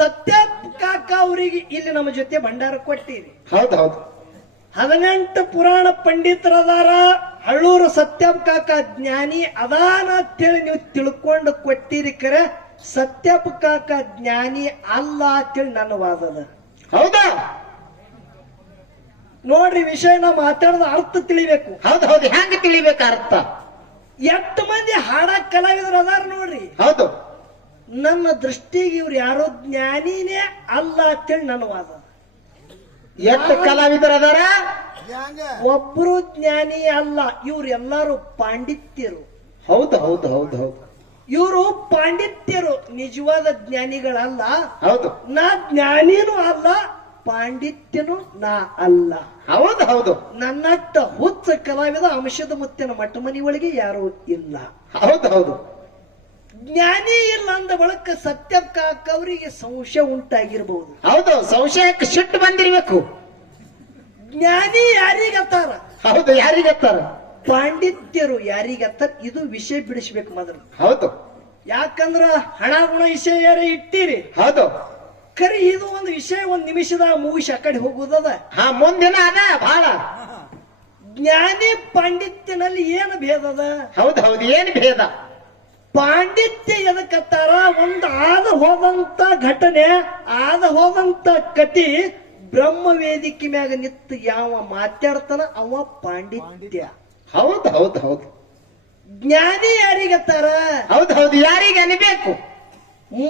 ಸತ್ಯಪ್ಪ ಕಾಕ ಅವರಿಗೆ ಇಲ್ಲಿ ನಮ್ಮ ಜೊತೆ ಭಂಡಾರ ಕೊಟ್ಟಿರಿ. ಹೌದೌದು 18 ಪುರಾಣ ಪಂಡಿತರದಾರ. ಹಳ್ಳೂರು ಸತ್ಯಪ್ಪ ಕಾಕ ಜ್ಞಾನಿ ಅದಾನ ಅಂತೇಳಿ ನೀವು ತಿಳ್ಕೊಂಡು ಕೊಟ್ಟಿರಿ. ಕರೆ ಸತ್ಯಪ್ಪ ಕಾಕ ಜ್ಞಾನಿ ಅಲ್ಲ ಅಂತೇಳಿ ನನ್ನ ವಾದದ. ಹೌದಾ? ನೋಡ್ರಿ, ವಿಷಯನ ಮಾತಾಡೋದು ಅರ್ಥ ತಿಳಿಬೇಕು. ಹೌದೌದು, ಹೆಂಗ ತಿಳಿಬೇಕ ಅರ್ಥ? ಎಷ್ಟು ಮಂದಿ ಹಾಡ ಕಲಾವಿದರು ಅದಾರ ನೋಡ್ರಿ. ಹೌದು, ನನ್ನ ದೃಷ್ಟಿಗೆ ಇವ್ರು ಯಾರೋ ಜ್ಞಾನಿನೇ ಅಲ್ಲ ಅಂತೇಳಿ ನನ್ನ ವಾದ. ಎಷ್ಟು ಕಲಾವಿದರು ಅದಾರ? ಒಬ್ರು ಜ್ಞಾನಿ ಅಲ್ಲ, ಇವ್ರು ಎಲ್ಲಾರು ಪಾಂಡಿತ್ಯರು. ಹೌದು ಹೌದು ಹೌದು ಹೌದು, ಇವರು ಪಾಂಡಿತ್ಯರು, ನಿಜವಾದ ಜ್ಞಾನಿಗಳಲ್ಲ. ಹೌದು, ನಾ ಜ್ಞಾನಿನೂ ಅಲ್ಲ, ಪಾಂಡಿತ್ಯನು ನಾ ಅಲ್ಲ. ಹೌದು ಹೌದು, ನನ್ನಟ್ಟ ಹುಚ್ಚ ಕಲಾವಿದ ಅಂಶದ ಮುತ್ತಿನ ಮಟ್ಟ ಮನಿ ಒಳಗೆ ಯಾರು ಇಲ್ಲ. ಹೌದು ಹೌದು. ಜ್ಞಾನಿ ಇಲ್ಲ ಅಂದ ಬಳಕ ಸತ್ಯಪ್ಪ ಕಾಕ ಅವರಿಗೆ ಸಂಶಯ ಉಂಟಾಗಿರ್ಬಹುದು. ಹೌದು, ಸಂಶಯಕ್ಕೆ ಸಿಟ್ಟು ಬಂದಿರ್ಬೇಕು. ಜ್ಞಾನಿ ಯಾರಿಗತ್ತಾರ? ಹೌದು, ಯಾರಿಗತ್ತಾರ? ಪಾಂಡಿತ್ಯರು ಯಾರಿಗತ್ತಾರ? ಇದು ವಿಷಯ ಬಿಡಿಸ್ಬೇಕು ಮೊದಲು. ಹೌದು, ಯಾಕಂದ್ರ ಹಣ ಗುಣ ವಿಷಯ ಯಾರೇ ಇಟ್ಟಿರಿ. ಹೌದು, ಖರಿ ಇದು ಒಂದು ವಿಷಯ ಒಂದ್ ನಿಮಿಷದಾಗ ಮುಗಿಸಿ ಆ ಕಡೆ ಹೋಗುದದ. ಹಾ, ಮುಂದಿನ ಅದ ಬಹಳ. ಜ್ಞಾನಿ ಪಾಂಡಿತ್ಯನಲ್ಲಿ ಏನು ಭೇದ ಅದ? ಹೌದು ಹೌದು, ಏನ್ ಭೇದ? ಪಾಂಡಿತ್ಯ ಎದಕ್ಕತ್ತಾರ? ಒಂದು ಆದ ಹೋದಂತ ಘಟನೆ, ಆದ ಹೋದಂತ ಕತಿ ಬ್ರಹ್ಮ ವೇದಿಕೆ ಮ್ಯಾಗ ನಿತ್ತು ಯಾವ ಮಾತಾಡ್ತಾನ ಅವ ಪಾಂಡಿತ್ಯ. ಹೌದು ಹೌದು ಹೌದು. ಜ್ಞಾನಿ ಯಾರಿಗತ್ತಾರ? ಹೌದು ಹೌದು, ಯಾರಿಗೆ ಅನಿಬೇಕು?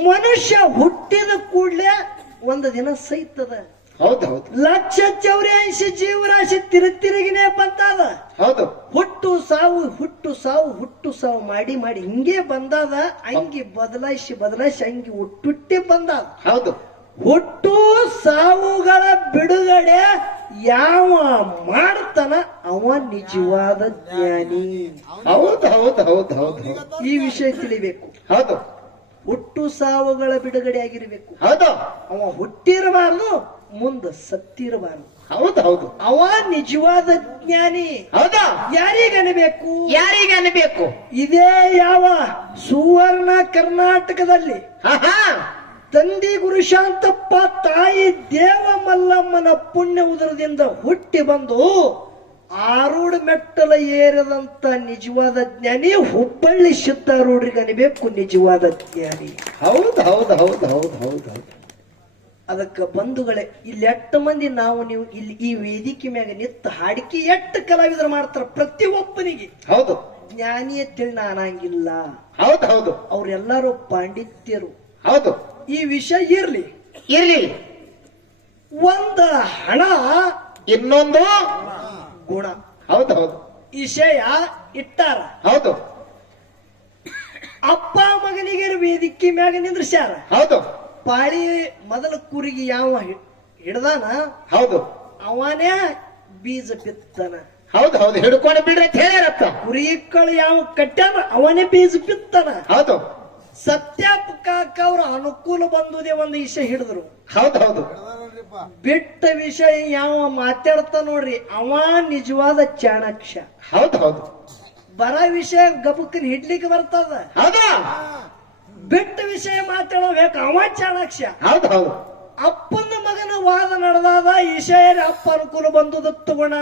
ಮನುಷ್ಯ ಹುಟ್ಟಿದ ಕೂಡ್ಲೆ ಒಂದು ದಿನ ಸೈತದ. ಹೌದು ಹೌದು, 1,84,80 ಜೀವರಾಶಿ ತಿರುಗಿನೇ ಬಂದಾದ. ಹೌದು, ಹುಟ್ಟು ಸಾವು ಹುಟ್ಟು ಸಾವು ಹುಟ್ಟು ಸಾವು ಮಾಡಿ ಮಾಡಿ ಹಿಂಗೆ ಬಂದಾದ. ಅಂಗಿ ಬದಲಾಯಿಸಿ ಬದಲಾಯಿಸಿ ಅಂಗಿ ಹುಟ್ಟುಟ್ಟೆ ಬಂದಾದ. ಹೌದು, ಹುಟ್ಟು ಸಾವುಗಳ ಬಿಡುಗಡೆ ಯಾವ ಮಾಡ್ತಾನ ಅವ ನಿಜವಾದ ಜ್ಞಾನಿ. ಹೌದು ಹೌದು ಹೌದು ಹೌದು, ಈ ವಿಷಯ ತಿಳಿಬೇಕು. ಹೌದು, ಹುಟ್ಟು ಸಾವುಗಳ ಬಿಡುಗಡೆ ಆಗಿರ್ಬೇಕು. ಹೌದು, ಅವ ಹುಟ್ಟಿರಬಾರ್ದು, ಮುಂದ ಸತ್ತಿರಬಾರ್ದು. ಹೌದು ಹೌದು, ಅವ ನಿಜವಾದ ಜ್ಞಾನಿ. ಹೌದಾ? ಯಾರಿಗನಬೇಕು? ಯಾರಿಗೆ ಅನ್ಬೇಕು? ಇದೇ ಯಾವ ಸುವರ್ಣ ಕರ್ನಾಟಕದಲ್ಲಿ ತಂದೆ ಗುರುಶಾಂತಪ್ಪ, ತಾಯಿ ದೇವ ಮಲ್ಲಮ್ಮನ ಪುಣ್ಯ ಉದರದಿಂದ ಹುಟ್ಟಿ ಬಂದು ಆರೂಢ ಮೆಟ್ಟಲ ಏರದಂತ ನಿಜವಾದ ಜ್ಞಾನಿ ಹುಬ್ಬಳ್ಳಿ ಸಿದ್ದಾರೂಢರಿಗೆ ಅನಿಬೇಕು ನಿಜವಾದ ಜ್ಞಾನಿ. ಹೌದು ಹೌದು ಹೌದು ಹೌದು ಹೌದು ಹೌದು. ಅದಕ್ಕೆ ಬಂಧುಗಳೇ, ಇಲ್ಲಿ 8 ಮಂದಿ ನಾವು ನೀವು ಇಲ್ಲಿ ಈ ವೇದಿಕೆ ಮ್ಯಾಗ ನಿತ್ತ ಹಾಡಿಕೆ 8 ಕಲಾವಿದರು ಮಾಡ್ತಾರ. ಪ್ರತಿಯೊಬ್ಬನಿಗೆ ಹೌದು, ಜ್ಞಾನಿ ತಿಳ್ಳ ಅನ್ನಂಗಿಲ್ಲ. ಹೌದು ಹೌದು, ಅವ್ರೆಲ್ಲರೂ ಪಾಂಡಿತ್ಯರು. ಹೌದು, ಈ ವಿಷಯ ಇರ್ಲಿ ಇರ್ಲಿ. ಒಂದು ಹಣ, ಇನ್ನೊಂದು ಗುಣ. ಹೌದು ಹೌದು, ವಿಷಯ ಇಟ್ಟಾರ. ಹೌದು, ಅಪ್ಪ ಮಗನಿಗೆ ವೇದಿಕೆ ಮ್ಯಾಗ ನಿಂದ್ರಸ್ಯಾರ. ಹೌದು, ಪಾಳಿ ಮೊದಲ ಕುರಿಗೆ ಯಾವ ಹಿಡ್ದಾನ ಹೌದು, ಅವನೇ ಬೀಜ ಬಿತ್ತನ. ಹೌದು ಹೌದು, ಹಿಡ್ಕೊಂಡು ಬಿಡ್ರಿ ಅಂತ ಹೇಳ್ಯಾರತ್ತ. ಕುರಿಗಳು ಯಾವ ಕಟ್ಟ್ಯಾನ ಅವನೇ ಬೀಜ ಬಿತ್ತನ. ಹೌದು, ಸತ್ಯಪ್ಪ ಕಾಕ ಅವ್ರ ಅನುಕೂಲ ಬಂದುದೇ ಒಂದು ವಿಷಯ ಹಿಡಿದ್ರು. ಹೌದು ಹೌದು, ಬಿಟ್ಟ ವಿಷಯ ಯಾವ ಮಾತಾಡ್ತಾ ನೋಡ್ರಿ ಅವ ನಿಜವಾದ ಚಾಣಾಕ್ಷ. ಹೌದು ಹೌದು, ಬರ ವಿಷಯ ಗಬಕ್ಕನ್ ಹಿಡ್ಲಿಕ್ಕೆ ಬರ್ತದ. ಹೌದಾ? ಬಿಟ್ಟ ವಿಷಯ ಮಾತಾಡಬೇಕು ಅವ ಚಾಣಾಕ್ಷ. ಹೌದು ಹೌದು, ಅಪ್ಪನ ಮಗನ ವಾದ ನಡೆದಾದ ವಿಷಯ ಅಪ್ಪ ಅನುಕೂಲ ಬಂದುದ ತಗೋಣ.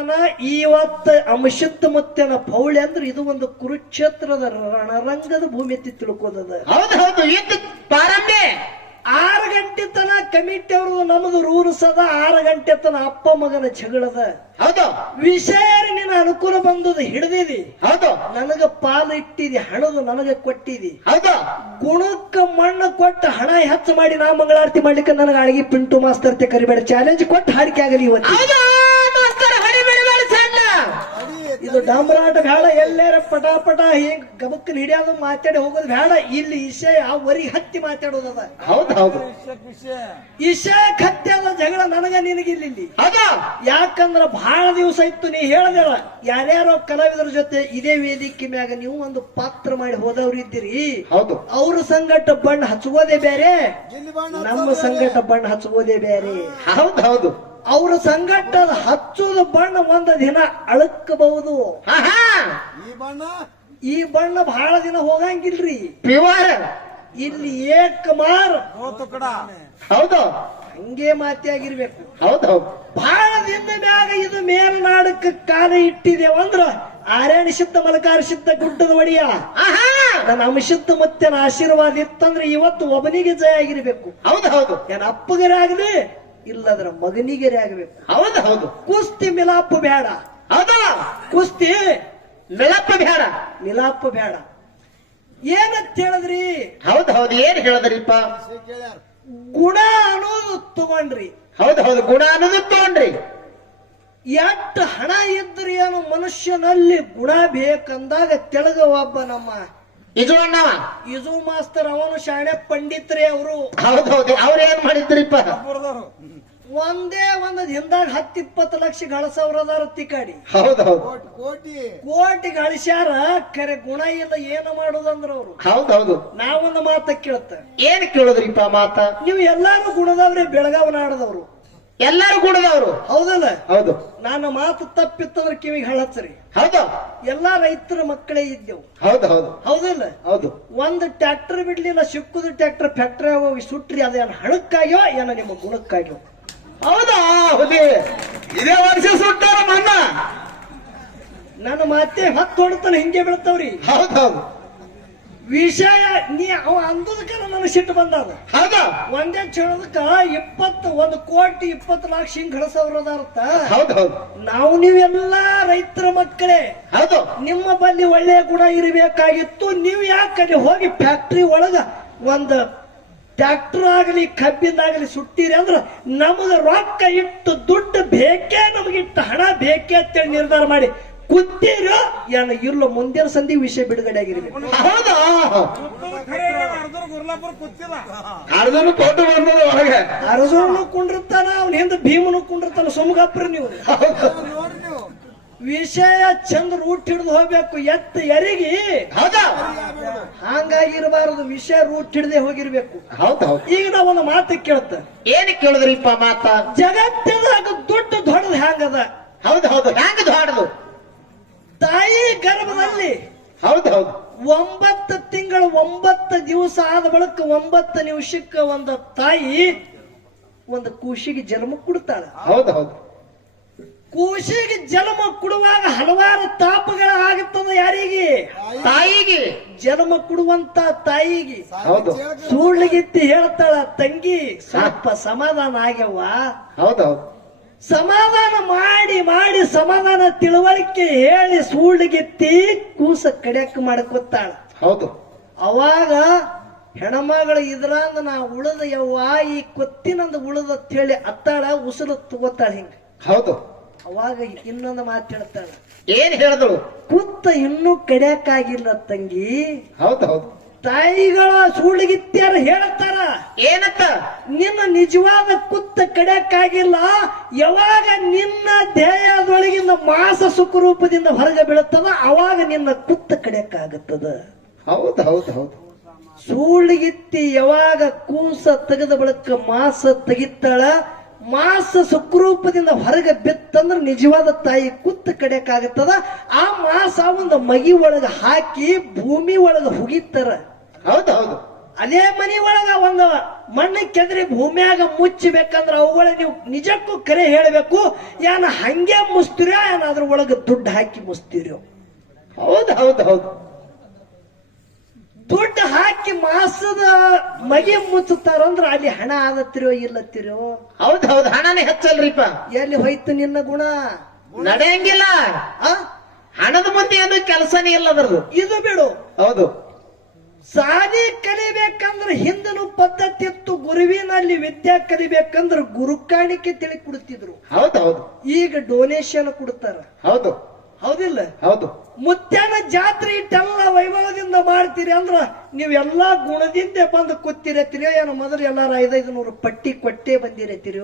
ಇವತ್ತ ಅಂಶದ ಮುತ್ತಿನ ಪೌಳಿ ಅಂದ್ರೆ ಇದು ಒಂದು ಕುರುಕ್ಷೇತ್ರದ ರಣರಂಗದ ಭೂಮಿ ಎತ್ತಿ ತಿಳ್ಕೋದದ. ಹೌದು ಹೌದು, ಇದು ಪ್ರಾರಂಭ. 6 ಗಂಟೆ ತನ ಕಮಿಟಿ ಅವ್ರದ್ದು ನಮ್ದು ರೂಲ್ಸ್ ಅದ. 6 ಗಂಟೆ ತನ ಅಪ್ಪ ಮಗನ ಜಗಳದ. ಹೌದು, ವಿಷಯ ನಿನ್ನ ಅನುಕೂಲ ಬಂದದ ಹಿಡ್ದಿದಿ, ಹೌದು, ನನಗ ಪಾಲು ಇಟ್ಟಿದಿ, ಹಣದು ನನಗ ಕೊಟ್ಟಿದಿ. ಹೌದು, ಗುಣಕ್ಕ ಮಣ್ಣು ಕೊಟ್ಟ ಹಣ ಹೆಚ್ಚು ಮಾಡಿ ನಾ ಮಂಗಳಾರತಿ ಮಾಡ್ಲಿಕ್ಕೆ ನನಗ ಅಡಿಗೆ ಪಿಂಟು ಮಾಸ್ತರ್ತೆ ಕರಿಬೇಡ ಚಾಲೆಂಜ್ ಕೊಟ್ಟು ಹಾಡಿಕೆ ಆಗಲಿ ಇವತ್ತು. ಹೌದು, ಮಾಸ್ತರ್ ಹೊಡಿಬೇಡಿ ಬೇಡ ಸಣ್ಣ. ಇದು ಡಂಬರಾಟ ಬೇಡ, ಎಲ್ಲೇರ ಪಟಾಪಟ ಹಿಂಗ್ ಗಬಕ್ಕನ್ ಹಿಡಿಯೋದು ಮಾತಾಡಿ ಹೋಗೋದು ಬೇಡ. ಇಲ್ಲಿ ವಿಷಯ ವರಿ ಹತ್ತಿ ಮಾತಾಡೋದದ. ಹೌದು ಹೌದು, ವಿಷಯ ಹತ್ತಿ ಅದ ಜಗಳ ನನಗ ನಿನಗಿಲ್ಲ ಇಲ್ಲಿ. ಹೌದು, ಯಾಕಂದ್ರ ಬಹಳ ದಿವಸ ಇತ್ತು ನೀ ಹೇಳದಿಲ್ಲ. ಯಾರ್ಯಾರೋ ಕಲಾವಿದರ ಜೊತೆ ಇದೇ ವೇದಿಕೆ ಮ್ಯಾಗ ನೀವು ಒಂದು ಪಾತ್ರ ಮಾಡಿ ಹೋದವ್ರು ಇದ್ದೀರಿ. ಹೌದು, ಅವ್ರ ಸಂಗಟ ಬಣ್ಣ ಹಚ್ಚುವುದೇ ಬೇರೆ, ನಮ್ಮ ಸಂಗಟ ಬಣ್ಣ ಹಚ್ಚುವುದೇ ಬೇರೆ. ಹೌದು ಹೌದು, ಅವ್ರ ಸಂಗಟ ಹಚ್ಚುದ ಬಣ್ಣ ಒಂದು ದಿನ ಅಳಕಬಹುದು. ಈ ಬಣ್ಣ ಬಹಳ ದಿನ ಹೋಗಂಗಿಲ್ರಿ. ಪ್ಯೂರ್ ಇಲ್ಲಿ ಏಕ್ ಮಾರ್ ಹೌದು ಹಂಗೆ ಮಾತಿಯಾಗಿರ್ಬೇಕು. ಹೌದೌದು ಬಹಳ ದಿನದ ಮ್ಯಾಗ ಇದು ಮೇಲ್ನಾಡಕ್ಕೆ ಕಾಲ ಇಟ್ಟಿದೇವಂದ್ರ ಆರ್ಯಾಣ ಸಿದ್ಧ ಮಲಕಾರ ಸಿದ್ಧ ಗುಡ್ಡದ ಒಡೆಯ ಆಹಾ ನನ್ನ ಅಂಶದ ಮುತ್ತನ ಆಶೀರ್ವಾದ ಇತ್ತಂದ್ರೆ ಇವತ್ತು ಒಬ್ಬನಿಗೆ ಜಯ ಆಗಿರ್ಬೇಕು. ಹೌದು ಹೌದು ಏನ್ ಅಪ್ಪಗರೇ ಆಗಲಿ ಇಲ್ಲದ್ರ ಮಗನಿಗೆರೆ ಆಗಬೇಕು. ಹೌದು ಹೌದು ಕುಸ್ತಿ ಮಿಲಾಪ ಬೇಡ, ಹೌದು ಕುಸ್ತಿ ಮಿಳಪ್ಪ ಬೇಡ. ಮಿಲಾಪ ಬೇಡ. ಏನಂತ ಹೇಳಿದ್ರಿ? ಹೌದು ಹೌದು ಏನ್ ಹೇಳದ್ರಿಪ್ಪ? ಗುಣ ಅನ್ನೋದು ತಗೊಂಡ್ರಿ. ಹೌದು ಹೌದು ಗುಣ ಅನ್ನೋದು ತಗೊಂಡ್ರಿ. ಎಷ್ಟು ಹಣ ಇದ್ರಿ ಏನು ಮನುಷ್ಯನಲ್ಲಿ ಗುಣ ಬೇಕಂದಾಗ ತೆಳಗ ಒಬ್ಬ ನಮ್ಮ ಇದು ಅಣ್ಣವ ಇಜು ಮಾಸ್ತರ್ ಅವನು ಶಾಣೆ ಪಂಡಿತ್ರಿ ಅವರು ಹೌದು ಹೌದು ಅವ್ರ ಏನ್ ಮಾಡಿದ್ರಿಪ್ಪ? ಒಂದೇ ಒಂದ್ ಹಿಂದಾಗ 10-20 ಲಕ್ಷ ಗಳಿಸವ್ರದಾರ ತಿಕ್ಕಾಡಿ ಹೌದು ಹೌದು ಕೋಟಿ ಗಳಿಸ್ಯಾರ. ಕರೆ ಗುಣ ಇಲ್ಲ ಏನು ಮಾಡೋದಂದ್ರ ಅವ್ರು. ಹೌದು ಹೌದು ನಾವೊಂದು ಮಾತ ಕೇಳ್ತ, ಏನ್ ಕೇಳುದ್ರಿಪ್ಪ ಮಾತ? ನೀವು ಎಲ್ಲಾರು ಗುಣದವ್ರೆ, ಬೆಳಗಾವ್ ನಾಡದವ್ರು ಎಲ್ಲಾರು ಗುಣದವ್ರು. ಹೌದಲ್ಲ? ಹೌದು ನಾನು ಮಾತು ತಪ್ಪಿತ್ತಂದ್ರೆ ಕಿವಿಗೆ ಹಳಚ್ರಿ. ಹೌದು ಎಲ್ಲಾ ರೈತರ ಮಕ್ಕಳೇ ಇದ್ದೆವು. ಹೌದು ಹೌದು ಹೌದಲ್ಲ? ಹೌದು ಒಂದು ಟ್ರ್ಯಾಕ್ಟರ್ ಬಿಡ್ಲಿಲ್ಲ, ಸಿಕ್ಕುದು ಟ್ರ್ಯಾಕ್ಟರ್ ಫ್ಯಾಕ್ಟರಿ ಹೋಗಿ ಸುಟ್ರಿ. ಅದೇನು ಹಣಕ್ಕಾಗ್ಯೋ ಏನೋ ನಿಮ್ಮ ಗುಣಕ್ಕಾಗ್ಯೋ? ಹೌದಾ? ಹೌದಿ ಇದೇ ವರ್ಷ ಸುಟ್ಟಾರ ಮಣ್ಣ. ನನ್ನ ಮಾತೆ ಹತ್ತು ಹೊಡ್ತಾನೆ ಹಿಂಗೆ ಬೀಳ್ತಾವ್ರಿ. ಹೌದು ಹೌದು ವಿಷಯ ನೀ ಅವ ಅಂದದಕ್ಕ ನನಗೆ ಸಿಟ್ಟು ಬಂದದ. ಹೌದಾ? ಒಂದೇ ಚಳದಕ್ಕ 1 ಕೋಟಿ 20 ಲಕ್ಷ ಹಿಂಗ್ ಗಳಿಸವ್ರದಾರತ್ತ. ಹೌದು ಹೌದು ನಾವು ನೀವೆಲ್ಲಾ ರೈತರ ಮಕ್ಕಳೇ, ಹೌದು ನಿಮ್ಮ ಬಲ್ಲಿ ಒಳ್ಳೆಯ ಗುಣ ಇರಬೇಕಾಗಿತ್ತು. ನೀವು ಯಾಕಲ್ಲಿ ಹೋಗಿ ಫ್ಯಾಕ್ಟ್ರಿ ಒಳಗ ಒಂದು ಟ್ರ್ಯಾಕ್ಟರ್ ಆಗಲಿ ಕಬ್ಬಿಂದಾಗಲಿ ಸುಟ್ಟಿರಿ ಅಂದ್ರ ನಮಗ ರೊಕ್ಕ ಇಟ್ಟು ದುಡ್ಡು ಬೇಕೇ, ನಮಗಿಟ್ಟು ಹಣ ಬೇಕೇ ಅಂತೇಳಿ ನಿರ್ಧಾರ ಮಾಡಿ ಕೂತೀರೋ ಏನ ಇಲ್ಲ ಮುಂದಿನ ಸಂಧಿ ವಿಷಯ ಬಿಡುಗಡೆ ಆಗಿರ್ಬೇಕು. ಹೌದಾ? ಅರ್ಧನು ಕೊಟ್ಟು ಬಂದದ ಹೊರಗೆ. ಅರಸೋನು ಕುಂಡಿರ್ತಾನ, ಅವ್ನ ಹಿಂದ ಭೀಮನು ಕುಂಡಿರ್ತಾನ. ಸುಮ್ಗಪ್ರಿ ನೀವು. ವಿಷಯ ಚಂದ ರೂಟ್ ಹಿಡಿದು ಹೋಗ್ಬೇಕು. ಎತ್ತ ಎರಿಗಿ ಹೌದಾ? ಹಂಗಾಗಿರಬಾರದು. ವಿಷಯ ರೂಟ್ ಹಿಡದೆ ಹೋಗಿರ್ಬೇಕು. ಹೌದು ಹೌದು ಈಗ ನಾವೊಂದು ಮಾತು ಕೇಳ್ತ, ಏನ್ ಕೇಳುದ್ರಿಪ್ಪ ಮಾತ? ಜಗತ್ತದಾಗ ದುಡ್ಡು ದೊಡ್ಡದು ಹ್ಯಾಂಗದ? ಹೌದು ಹೌದು ಹೆಂಗದು ಹಾಡುದು? ತಾಯಿ ಗರ್ಭದಲ್ಲಿ ಹೌದು ಹೌದು 9 ತಿಂಗಳು 9 ದಿವಸ ಆದ ಬಳಿಕ 9 ನಿಮಿಷಕ್ಕೆ ಒಂದು ತಾಯಿ ಒಂದು ಕೂಸಿಗೆ ಜನ್ಮ ಕೊಡ್ತಾಳ. ಹೌದು ಹೌದು ಕೂಸಿಗೆ ಜನ್ಮ ಕೊಡುವಾಗ ಹಲವಾರು ತಾಪಗಳ ಆಗುತ್ತದೆ. ಯಾರಿಗೆ? ತಾಯಿಗೆ. ಜನ್ಮ ಕೊಡುವಂತ ತಾಯಿಗೆ ಹೌದು ಸುಳ್ಳಿಗಿತ್ತಿ ಹೇಳ್ತಾಳ, ತಂಗಿ ಸ್ವಲ್ಪ ಸಮಾಧಾನ ಆಗ್ಯವ್ವ. ಹೌದು ಹೌದು ಸಮಾಧಾನ ಮಾಡಿ ಮಾಡಿ ಸಮಾಧಾನ ತಿಳುವಳಿಕೆ ಹೇಳಿ ಸುಳ್ಳಿಗಿತ್ತಿ ಕೂಸ ಕಡ್ಯಾಕ ಮಾಡ್ಕೊತಾಳ. ಹೌದು ಅವಾಗ ಹೆಣ್ಮಗಳು ಇದ್ರಂದ ನಾ ಉಳದ ಯವ್ವ ಈ ಕೊತ್ತಿನಂದ ಉಳದ ಅಂತ ಹೇಳಿ ಅತ್ತಾಳ, ಉಸಿರು ತಗೋತಾಳ ಹಿಂಗ. ಹೌದು ಅವಾಗ ಇನ್ನೊಂದು ಮಾತು ಹೇಳ್ತಾಳ, ಏನ್ ಹೇಳಿದಳು? ಕುತ್ತ ಇನ್ನೂ ಕಡ್ಯಾಕಾಗಿಲ್ಲ ತಂಗಿ. ಹೌದು ಹೌದು ತಾಯಿಗಳ ಸುಳ್ಳಿಗಿತ್ಯಾರ ಹೇಳ್ತಾರ, ಏನತ್ತ? ನಿನ್ನ ನಿಜವಾದ ಕುತ್ತ ಕಡ್ಯಾಕಾಗಿಲ್ಲ. ಯಾವಾಗ ನಿನ್ನ ದೇಹದೊಳಗಿಂದ ಮಾಸ ಸುಖರೂಪದಿಂದ ಹೊರಗೆ ಬೀಳುತ್ತದ ಅವಾಗ ನಿನ್ನ ಕುತ್ತ ಕಡ್ಯಾಕಾಗುತ್ತದ. ಹೌದು ಹೌದು ಹೌದು ಸುಳ್ಳಿಗಿತ್ತಿ ಯಾವಾಗ ಕೂಸ ತೆಗೆದ ಬಳಿಕ ಮಾಸ ತೆಗಿತಾಳ, ಮಾಸ ಸುಖರೂಪದಿಂದ ಹೊರಗೆ ಬಿತ್ತಂದ್ರ ನಿಜವಾದ ತಾಯಿ ಕುತ್ತ ಕಡ್ಯಾಕಾಗುತ್ತದ. ಆ ಮಾಸ ಒಂದು ಮಗಿ ಒಳಗ ಹಾಕಿ ಭೂಮಿ ಒಳಗ ಹುಗಿತಾರ. ಹೌದು ಹೌದು ಅದೇ ಮನಿ ಒಳಗ ಒಂದು ಮಣ್ಣು ಕೆದರಿ ಭೂಮಿಯಾಗ ಮುಚ್ಚಬೇಕಂದ್ರ ಅವುಗಳ ನೀವು ನಿಜಕ್ಕೂ ಕರೆ ಹೇಳಬೇಕು. ಏನ ಹಂಗೆ ಮುಸ್ತಿರೋ ಏನ ಅದ್ರ ಒಳಗ ದುಡ್ಡು ಹಾಕಿ ಮುಸ್ತಿರೋ? ಹೌದು ಹೌದು ಹೌದು ದುಡ್ಡು ಹಾಕಿ ಮಾಸದ ಮಗಿ ಮುಚ್ಚುತ್ತಾರಂದ್ರ ಅಲ್ಲಿ ಹಣ ಆದತ್ತಿರೋ ಇಲ್ಲತ್ತಿರೋ? ಹೌದು ಹೌದು ಹಣನೇ ಹೆಚ್ಚಲ್ರಿಪ್ಪ. ಎಲ್ಲಿ ಹೋಯ್ತು ನಿನ್ನ ಗುಣ? ನಡೆಯಂಗಿಲ್ಲ. ಆ ಹಣದ ಮುಂದೆ ಏನು ಕೆಲಸನೇ ಇಲ್ಲ ಅದರದು. ಇದು ಬಿಡು. ಹೌದು ಸಾಲಿ ಕಲಿಬೇಕಂದ್ರ ಹಿಂದನು ಪದ್ಧತಿ ಇತ್ತು. ಗುರುವಿನಲ್ಲಿ ವಿದ್ಯಾ ಕಲಿಬೇಕಂದ್ರ ಗುರುಕಾಣಿಕೆ ತಿಳಿ ಕೊಡ್ತಿದ್ರು. ಹೌದು ಹೌದು ಈಗ ಡೊನೇಷನ್ ಕೊಡ್ತಾರ. ಹೌದು ಹೌದಿಲ್ಲ? ಹೌದು ಮುತ್ಯಾನ ಜಾತ್ರೆ ಇಟ್ಟೆಲ್ಲ ವೈಭವದಿಂದ ಮಾಡ್ತೀರಿ ಅಂದ್ರ ನೀವೆಲ್ಲಾ ಗುಣದಿಂದ ಬಂದು ಕೂತಿರತ್ತೀರಿ ಏನು? ಮೊದಲು ಎಲ್ಲಾರ 500 ಪಟ್ಟಿ ಕೊಟ್ಟೆ ಬಂದಿರತ್ತೀರಿ.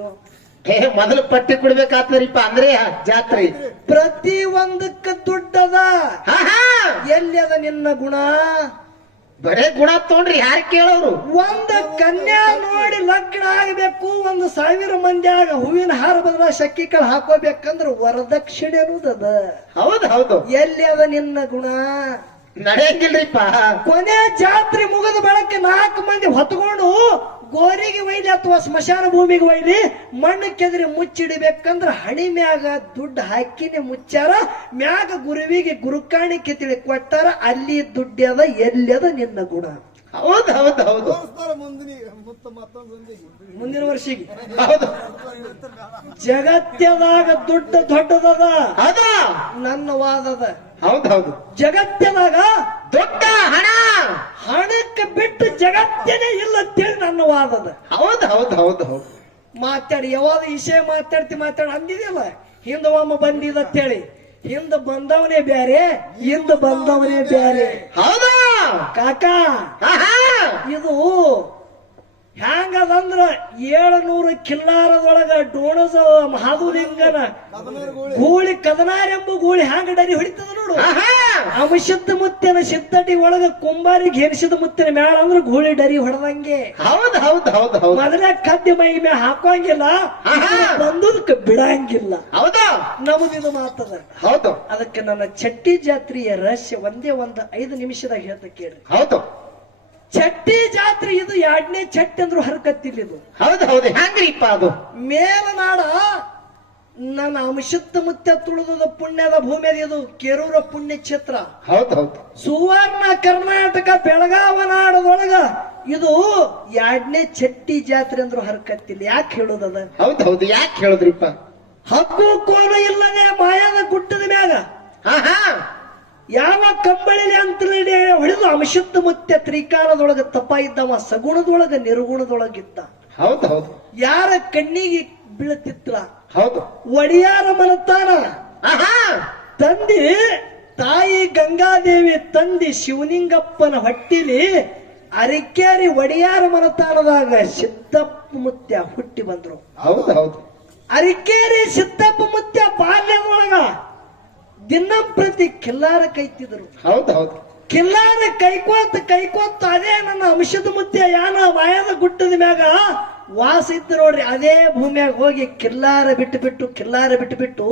ಮೊದಲು ಪಟ್ಟಿ ಕೊಡ್ಬೇಕಾಗ್ತರಿಪ್ಪ ಅಂದ್ರೆ ಜಾತ್ರೆ. ಪ್ರತಿ ಒಂದಕ್ಕ ದುಡ್ಡದ. ಹಾ ಹಾ ಎಲ್ಲಿ ಅದ ನಿನ್ನ ಗುಣ? ಬರೇ ಗುಣ ತಗೊಂಡ್ರಿ ಯಾರು ಕೇಳೋರು? ಒಂದು ಕನ್ಯಾ ನೋಡಿ ಲಗ್ನ ಆಗಬೇಕು, 1000 ಮಂದಿಯಾಗ ಹೂವಿನ ಹಾರ ಬದಲ ಶಕ್ಕಿ ಕಾಳು ಹಾಕೋಬೇಕಂದ್ರ ವರದಕ್ಷಿಣೆ ಅನ್ನೋದದ. ಹೌದು ಹೌದು ಎಲ್ಲಿ ಅದ ನಿನ್ನ ಗುಣ? ನಡೆಯಂಗಿಲ್ರಿಪ್ಪ. ಕೊನೆ ಜಾತ್ರೆ ಮುಗಿದ ಬೆಳಗ್ಗೆ 4 ಮಂದಿ ಹೊತ್ಕೊಂಡು ಗೋರಿಗೆ ಒಯ್ಲಿ ಅಥವಾ ಸ್ಮಶಾನ ಭೂಮಿಗೆ ಒಯ್ಲಿ ಮಣ್ಣು ಕೆದರಿ ಮುಚ್ಚಿಡಬೇಕಂದ್ರ ಹಣಿ ಮ್ಯಾಗ ದುಡ್ಡು ಹಾಕಿನೇ ಮುಚ್ಚಾರ, ಮ್ಯಾಗ ಗುರುವಿಗೆ ಗುರುಕಾಣಿಕೆ ತಿಳಿ ಕೊಟ್ಟಾರ. ಅಲ್ಲಿ ದುಡ್ಡ್ಯದ ಎಲ್ಲಿಯದ ನಿನ್ನ ಗುಣ. ಹೌದು ಹೌದು ಹೌದು ಮುಂದಿನ ವರ್ಷಿಗೆ ಹೌದು ಜಗತ್ಯದಾಗ ದುಡ್ಡು ದೊಡ್ಡದದ, ಅದ ನನ್ನ ವಾದದ. ಹೌದು ಹೌದು ಜಗತ್ಯದಾಗ ದೊಡ್ಡ ಹಣ ಹಣಕ್ಕೆ ಬಿಟ್ಟು ಜಗತ್ತೇನೆ ಇಲ್ಲ ಅಂತೇಳಿ ನನ್ನ ವಾದದ. ಹೌದು ಹೌದು ಹೌದು ಹೌದು ಮಾತಾಡಿ ಯಾವಾಗ ವಿಷಯ ಮಾತಾಡಿ ಅಂದಿದೆಯಲ್ಲ, ಹಿಂದ ಒಮ್ಮ ಬಂದಿದ ಅಂತೇಳಿ. ಹಿಂದ ಬಂದವನೇ ಬ್ಯಾರೆ, ಹಿಂದ ಬಂದವನೇ ಬ್ಯಾರೆ. ಹೌದಾ ಕಾಕ ಆಹಾ. ಇದು ಹ್ಯಾಂಗದಂದ್ರ 700 ಕಿಲ್ಲಾರದೊಳಗ ಡೋಣಸ ಮಹಾದುಲಿಂಗನ ಗೂಳಿ ಕದನಾರೆಂಬ ಗೂಳಿ ಹ್ಯಾಂಗ ಡರಿ ಹೊಡಿತದ ನೋಡು. ಆಹಾ. ಅಂಶದ ಮುತ್ತಿನ ಸಿದ್ದಟಿ ಒಳಗ ಕುಂಬಾರಿಗೆ ಗೆನಿಸಿದ ಮುತ್ತಿನ ಮ್ಯಾಳ ಅಂದ್ರ ಗೂಳಿ ಡರಿ ಹೊಡೆದಂಗೆ. ಹೌದು ಹೌದು ಹೌದು ಹೌದು ಮೊದಲೇ ಕದ್ದಿ ಮೈ ಮೇ ಹಾಕೋಂಗಿಲ್ಲ, ಬಂದದಕ್ಕೆ ಬಿಡಂಗಿಲ್ಲ. ಹೌದಾ ನಮದಿದು ಮಾತದ. ಹೌದು ಅದಕ್ಕೆ ನನ್ನ ಚಟ್ಟಿ ಜಾತ್ರೆಯ ರಹಸ್ಯ ಒಂದೇ 5 ನಿಮಿಷದಾಗ ಹೇಳ್ತ ಕೇಳ್ರಿ. ಹೌದು ಚಟ್ಟಿ ಜಾತ್ರೆ ಇದು 2ನೇ ಚಟ್ಟಿ ಅಂದ್ರು ಹರಕತ್ತಿಲ್ಲ. ಇದು ಹೌದು ಹೌದು ಹ್ಯಾಂಗ್ರಿಪ್ಪ ಅದು ಮೇಲನಾಡ ನನ್ನ ಅಂಶದ ಮುತ್ಯ ತುಳಿದ ಪುಣ್ಯದ ಭೂಮಿ ಅದು. ಇದು ಕೆರೂರ ಪುಣ್ಯ ಕ್ಷೇತ್ರ. ಹೌದು ಹೌದು ಸುವರ್ಣ ಕರ್ನಾಟಕ ಬೆಳಗಾವ ನಾಡದೊಳಗ ಇದು 2ನೇ ಚಟ್ಟಿ ಜಾತ್ರೆ ಅಂದ್ರು ಹರಕತ್ತಿಲ್ಲ. ಯಾಕೆ ಹೇಳುದದ? ಹೌದು ಹೌದು ಯಾಕೆ ಹೇಳಿದ್ರಿಪ್ಪ? ಹಕ್ಕು ಕೋಲು ಇಲ್ಲದೆ ಮಾಯದ ಗುಡ್ಡದ ಮ್ಯಾಗ ಆಹಾ ಯಾವ ಕಂಬಳಿಲಿ ಅಂತ ಹೊಡೆದು ಅಂಶದ ಮುತ್ಯ ತ್ರಿಕಾಲದೊಳಗ ತಪ್ಪ ಇದ್ದವ, ಸಗುಣದೊಳಗ ನಿರ್ಗುಣದೊಳಗಿದ್ದ. ಹೌದು ಹೌದು ಯಾರ ಕಣ್ಣಿಗೆ ಬೀಳತಿತ್ತಲ ಹೌದು ಒಡಿಯಾರ ಮನತಾನ ಆಹಾ ತಂದಿ ತಾಯಿ ಗಂಗಾದೇವಿ ತಂದಿ ಶಿವಲಿಂಗಪ್ಪನ ಹೊಟ್ಟಿಲಿ ಅರಿಕೇರಿ ಒಡಿಯಾರ ಮನತಾನದಾಗ ಸಿದ್ದಪ್ಪ ಮುತ್ಯ ಹುಟ್ಟಿ ಬಂದ್ರು. ಹೌದು ಹೌದು ಅರಿಕೇರಿ ಸಿದ್ದಪ್ಪ ಮುತ್ಯ ಬಾಲ್ಯದೊಳಗ ದಿನಂಪ್ರತಿ ಕಿಲ್ಲಾರ ಕೈತಿದ್ರು. ಹೌದು ಹೌದು ಕಿಲ್ಲಾರ ಕೈಕೋತ ಅದೇ ನನ್ನ ಅಂಶದ ಮುತ್ಯ ಯಾನ ಮಾಯದ ಗುಡ್ಡದ ಮ್ಯಾಗ ವಾಸ ಇತ್ತು ನೋಡ್ರಿ. ಅದೇ ಭೂಮಿಯಾಗ ಹೋಗಿ ಕಿಲ್ಲಾರ ಬಿಟ್ಟು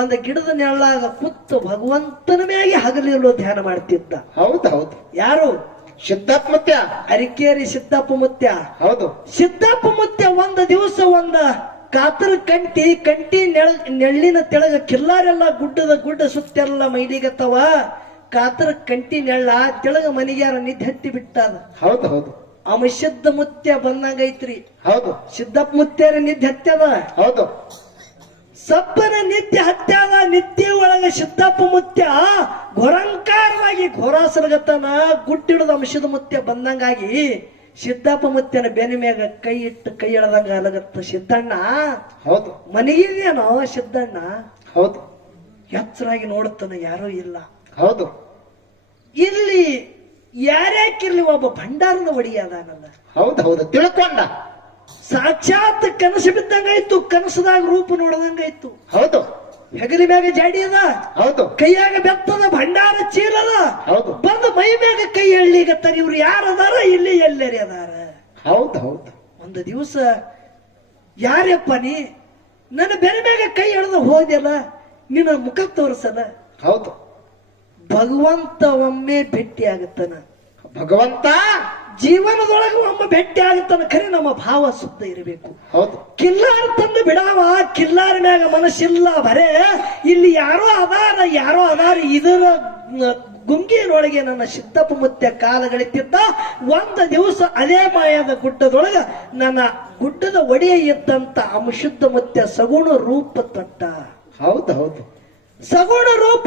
ಒಂದು ಗಿಡದ ನೆರಳಾಗ ಕೂತು ಭಗವಂತನ ಮ್ಯಾಗೆ ಹಗಲಿರಲು ಧ್ಯಾನ ಮಾಡ್ತಿದ್ದ. ಹೌದು ಹೌದು ಯಾರು? ಸಿದ್ದಪ್ಪ ಮುತ್ಯ, ಅರಿಕೇರಿ ಸಿದ್ದಪ್ಪ ಮುತ್ಯ. ಹೌದು ಸಿದ್ದಪ್ಪ ಮುತ್ಯ ಒಂದು ದಿವಸ ಕಾತರ ಕಂಟಿ ನೆಳ್ಳಿನ ತೆಳಗ ಕಿಲ್ಲಾರೆಲ್ಲ ಗುಡ್ಡ ಸುತ್ತೆಲ್ಲ ಮೈಲಿಗತ್ತವ. ಕಾತರ ಕಂಟಿ ನೆಳ್ಳ ತೆಳಗ ಮನಿಗ್ಯಾರ ನಿದ್ದೆ ಹತ್ತಿ ಬಿಟ್ಟಾದ. ಹೌದು ಹೌದು ಅಂಶದ ಮುತ್ಯ ಬಂದಂಗೈತ್ರಿ. ಹೌದು ಸಿದ್ದಪ್ಪ ಮುತ್ಯಾರ ನಿದ್ದೆ ಹತ್ಯದ. ಹೌದು ಸಪ್ಪನ ನಿತ್ಯ ಹತ್ಯಾದ. ನಿತ್ಯ ಒಳಗ ಸಿದ್ದಪ್ಪ ಮುತ್ಯ ಘೋರಂಕಾರವಾಗಿ ಘೋರಾಸರಗತನ ಗುಡ್ಡಿಡದ ಅಂಶದ ಮುತ್ಯ ಬಂದಂಗಾಗಿ ಸಿದ್ದಪ್ಪ ಮುತ್ಯನ ಬೆನ್ನ ಮ್ಯಾಗ ಕೈ ಇಟ್ಟು ಕೈ ಎಳದಂಗ ಅಲಗತ್ತ. ಸಿದ್ದಣ್ಣ ಹೌದು ಮನೆಗಿದೇನೋ ಸಿದ್ದಣ್ಣ. ಹೌದು ಎಚ್ಚರಾಗಿ ನೋಡುತ್ತಾನ, ಯಾರೂ ಇಲ್ಲ. ಹೌದು ಇಲ್ಲಿ ಯಾರ್ಯಾಕಿರ್ಲಿ ಒಬ್ಬ ಭಂಡಾರದ ಒಡಿಯಾದಾನಲ್ಲ. ಹೌದು ಹೌದು ತಿಳ್ಕೊಂಡ. ಸಾಕ್ಷಾತ್ ಕನಸು ಬಿದ್ದಂಗಾಯ್ತು, ಕನಸದಾಗ ರೂಪ ನೋಡದಂಗಾಯ್ತು. ಹೌದು ಹೆಗಲಿ ಮ್ಯಾಗ ಜಾಡಿ ಅದ, ಹೌದು ಕೈಯಾಗ ಬೆತ್ತದ ಭಂಡಾರ ಚೀಲದ. ಹೌದು ಬಂದು ಮೈ ಮ್ಯಾಗ ಕೈ ಎಳ್ಳಿಗತ್ತಾರ. ಇವ್ರು ಯಾರದಾರ, ಇಲ್ಲಿ ಎಲ್ಲರಿ ಅದಾರ. ಹೌದು ಹೌದು ಒಂದು ದಿವಸ ಯಾರಪ್ಪ ನೀ ನನ್ನ ಬೆರೆ ಮ್ಯಾಗ ಕೈ ಎಳೆದು ಹೋದ್ಯಲ್ಲ, ನಿನ್ನ ಮುಖ ತೋರಿಸಲ್ಲ. ಹೌದು ಭಗವಂತ ಒಮ್ಮೆ ಭೇಟಿ ಆಗುತ್ತಾನ. ಭಗವಂತ ಜೀವನದೊಳಗೆ ಒಮ್ಮೆ ಭೇಟಿ ಆಗುತ್ತಾನ. ಖರೆ ನಮ್ಮ ಭಾವ ಶುದ್ಧ ಇರಬೇಕು. ಹೌದು ಕಿಲ್ಲಾರ ತಂದು ಬಿಡಾವ. ಕಿಲ್ಲಾರ ಮ್ಯಾಗ ಮನಸ್ಸಿಲ್ಲ, ಬರೇ ಇಲ್ಲಿ ಯಾರೋ ಅದಾರ. ಇದರ ಗುಂಗಿನೊಳಗೆ ನನ್ನ ಸಿದ್ದಪ್ಪ ಮುತ್ಯ ಕಾಲಗಳಿತ್ತಿದ್ದ. ಒಂದು ದಿವಸ ಅದೇ ಮಾಯದ ಗುಡ್ಡದೊಳಗ ನನ್ನ ಗುಡ್ಡದ ಒಡೆಯ ಇದ್ದಂತ ಅಂಶುದ್ಧ ಮುತ್ಯ ಸಗುಣ ರೂಪ ತೊಟ್ಟ. ಹೌದು ಹೌದು ಸಗುಣ ರೂಪ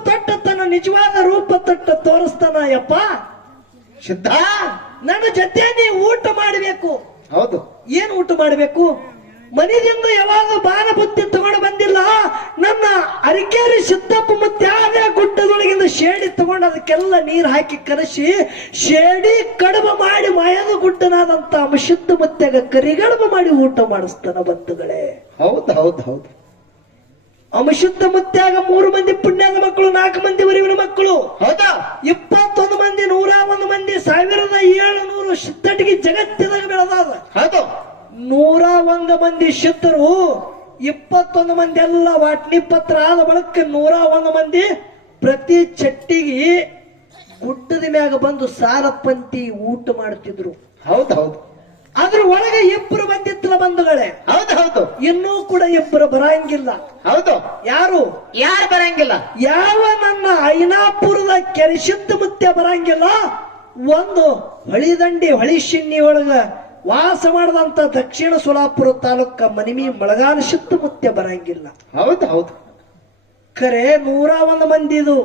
ತೊಟ್ಟು ತನ್ನ ನಿಜವಾದ ರೂಪ ತೊಟ್ಟ ತೋರಿಸ್ತಾನ. ಯಪ್ಪ ಸಿದ್ಧ ನನ್ನ ಜೊತೆ ನೀ ಊಟ ಮಾಡಬೇಕು. ಹೌದು ಏನ್ ಊಟ ಮಾಡಬೇಕು? ಮನೆಯಿಂದ ಯಾವಾಗ ಬಾನ ಬುತ್ತಿ ತಗೊಂಡು ಬಂದಿಲ್ಲ. ನನ್ನ ಅರಿಕೇರಿ ಸಿದ್ದಪ್ಪ ಮುತ್ಯ ಅದೇ ಗುಡ್ಡದೊಳಗಿಂದ ಶೇಡಿ ತಗೊಂಡು ಅದಕ್ಕೆಲ್ಲ ನೀರು ಹಾಕಿ ಕಲಸಿ ಶೇಡಿ ಕಡುಬು ಮಾಡಿ ಮಾಯದ ಗುಡ್ಡನಾದಂತ ಅಂಶುದ್ಧ ಮುತ್ಯಾಗ ಕರಿಗಡುಬು ಮಾಡಿ ಊಟ ಮಾಡಿಸ್ತಾನ. ಬಂಧುಗಳೇ, ಹೌದು ಹೌದು ಹೌದು ಅಂಶುದ್ಧ ಮುತ್ಯಾಗ 3 ಮಂದಿ ಪುಣ್ಯದ ಮಕ್ಕಳು, 4 ಮಂದಿ ವರಿವಿನ ಮಕ್ಕಳು, ಹೌದಾ 21 ಮಂದಿ, 101 ಮಂದಿ, 1700 ಸಿದ್ಧಟಿಗೆ ಜಗತ್ತಿದಾಗ ಬೆಳೆದಾದ. ಹೌದು 101 ಮಂದಿ ಸಿದ್ಧರು, 21 ಮಂದಿ ಎಲ್ಲ ವಾಟ್ನಿ ಪತ್ರ ಆದ ಬಳಕ 101 ಮಂದಿ ಪ್ರತಿ ಚಟ್ಟಿಗೆ ಗುಡ್ಡದ ಮ್ಯಾಗ ಬಂದು ಸಾಲ ಪಂತಿ ಊಟ ಮಾಡ್ತಿದ್ರು. ಹೌದು ಹೌದು ಅದ್ರ ಒಳಗೆ ಇಬ್ಬರು ಬಂದಿತ್ತಲ್ಲ ಬಂಧುಗಳೇ, ಹೌದು ಹೌದು ಇನ್ನೂ ಕೂಡ ಇಬ್ಬರು ಬರಂಗಿಲ್ಲ. ಹೌದು. ಯಾರು ಯಾರು ಬರಂಗಿಲ್ಲ? ಯಾವ ನನ್ನ ಐನಾಪುರದ ಕೆರೆಶಿದ್ದ ಮುತ್ಯ ಬರಂಗಿಲ್ಲ. ಒಂದು ಹೊಳಿದಂಡಿ ಹೊಳಿಶಿನ್ನಿ ಒಳಗ ವಾಸ ಮಾಡದಂತ ದಕ್ಷಿಣ ಸೋಲಾಪುರ ತಾಲೂಕ ಮನಿಮಿ ಮಳಗಾಲ ಶಿದ್ದ ಮುತ್ಯ ಬರಂಗಿಲ್ಲ. ಹೌದು ಹೌದು. ಖರೆ 101 ಮಂದಿದು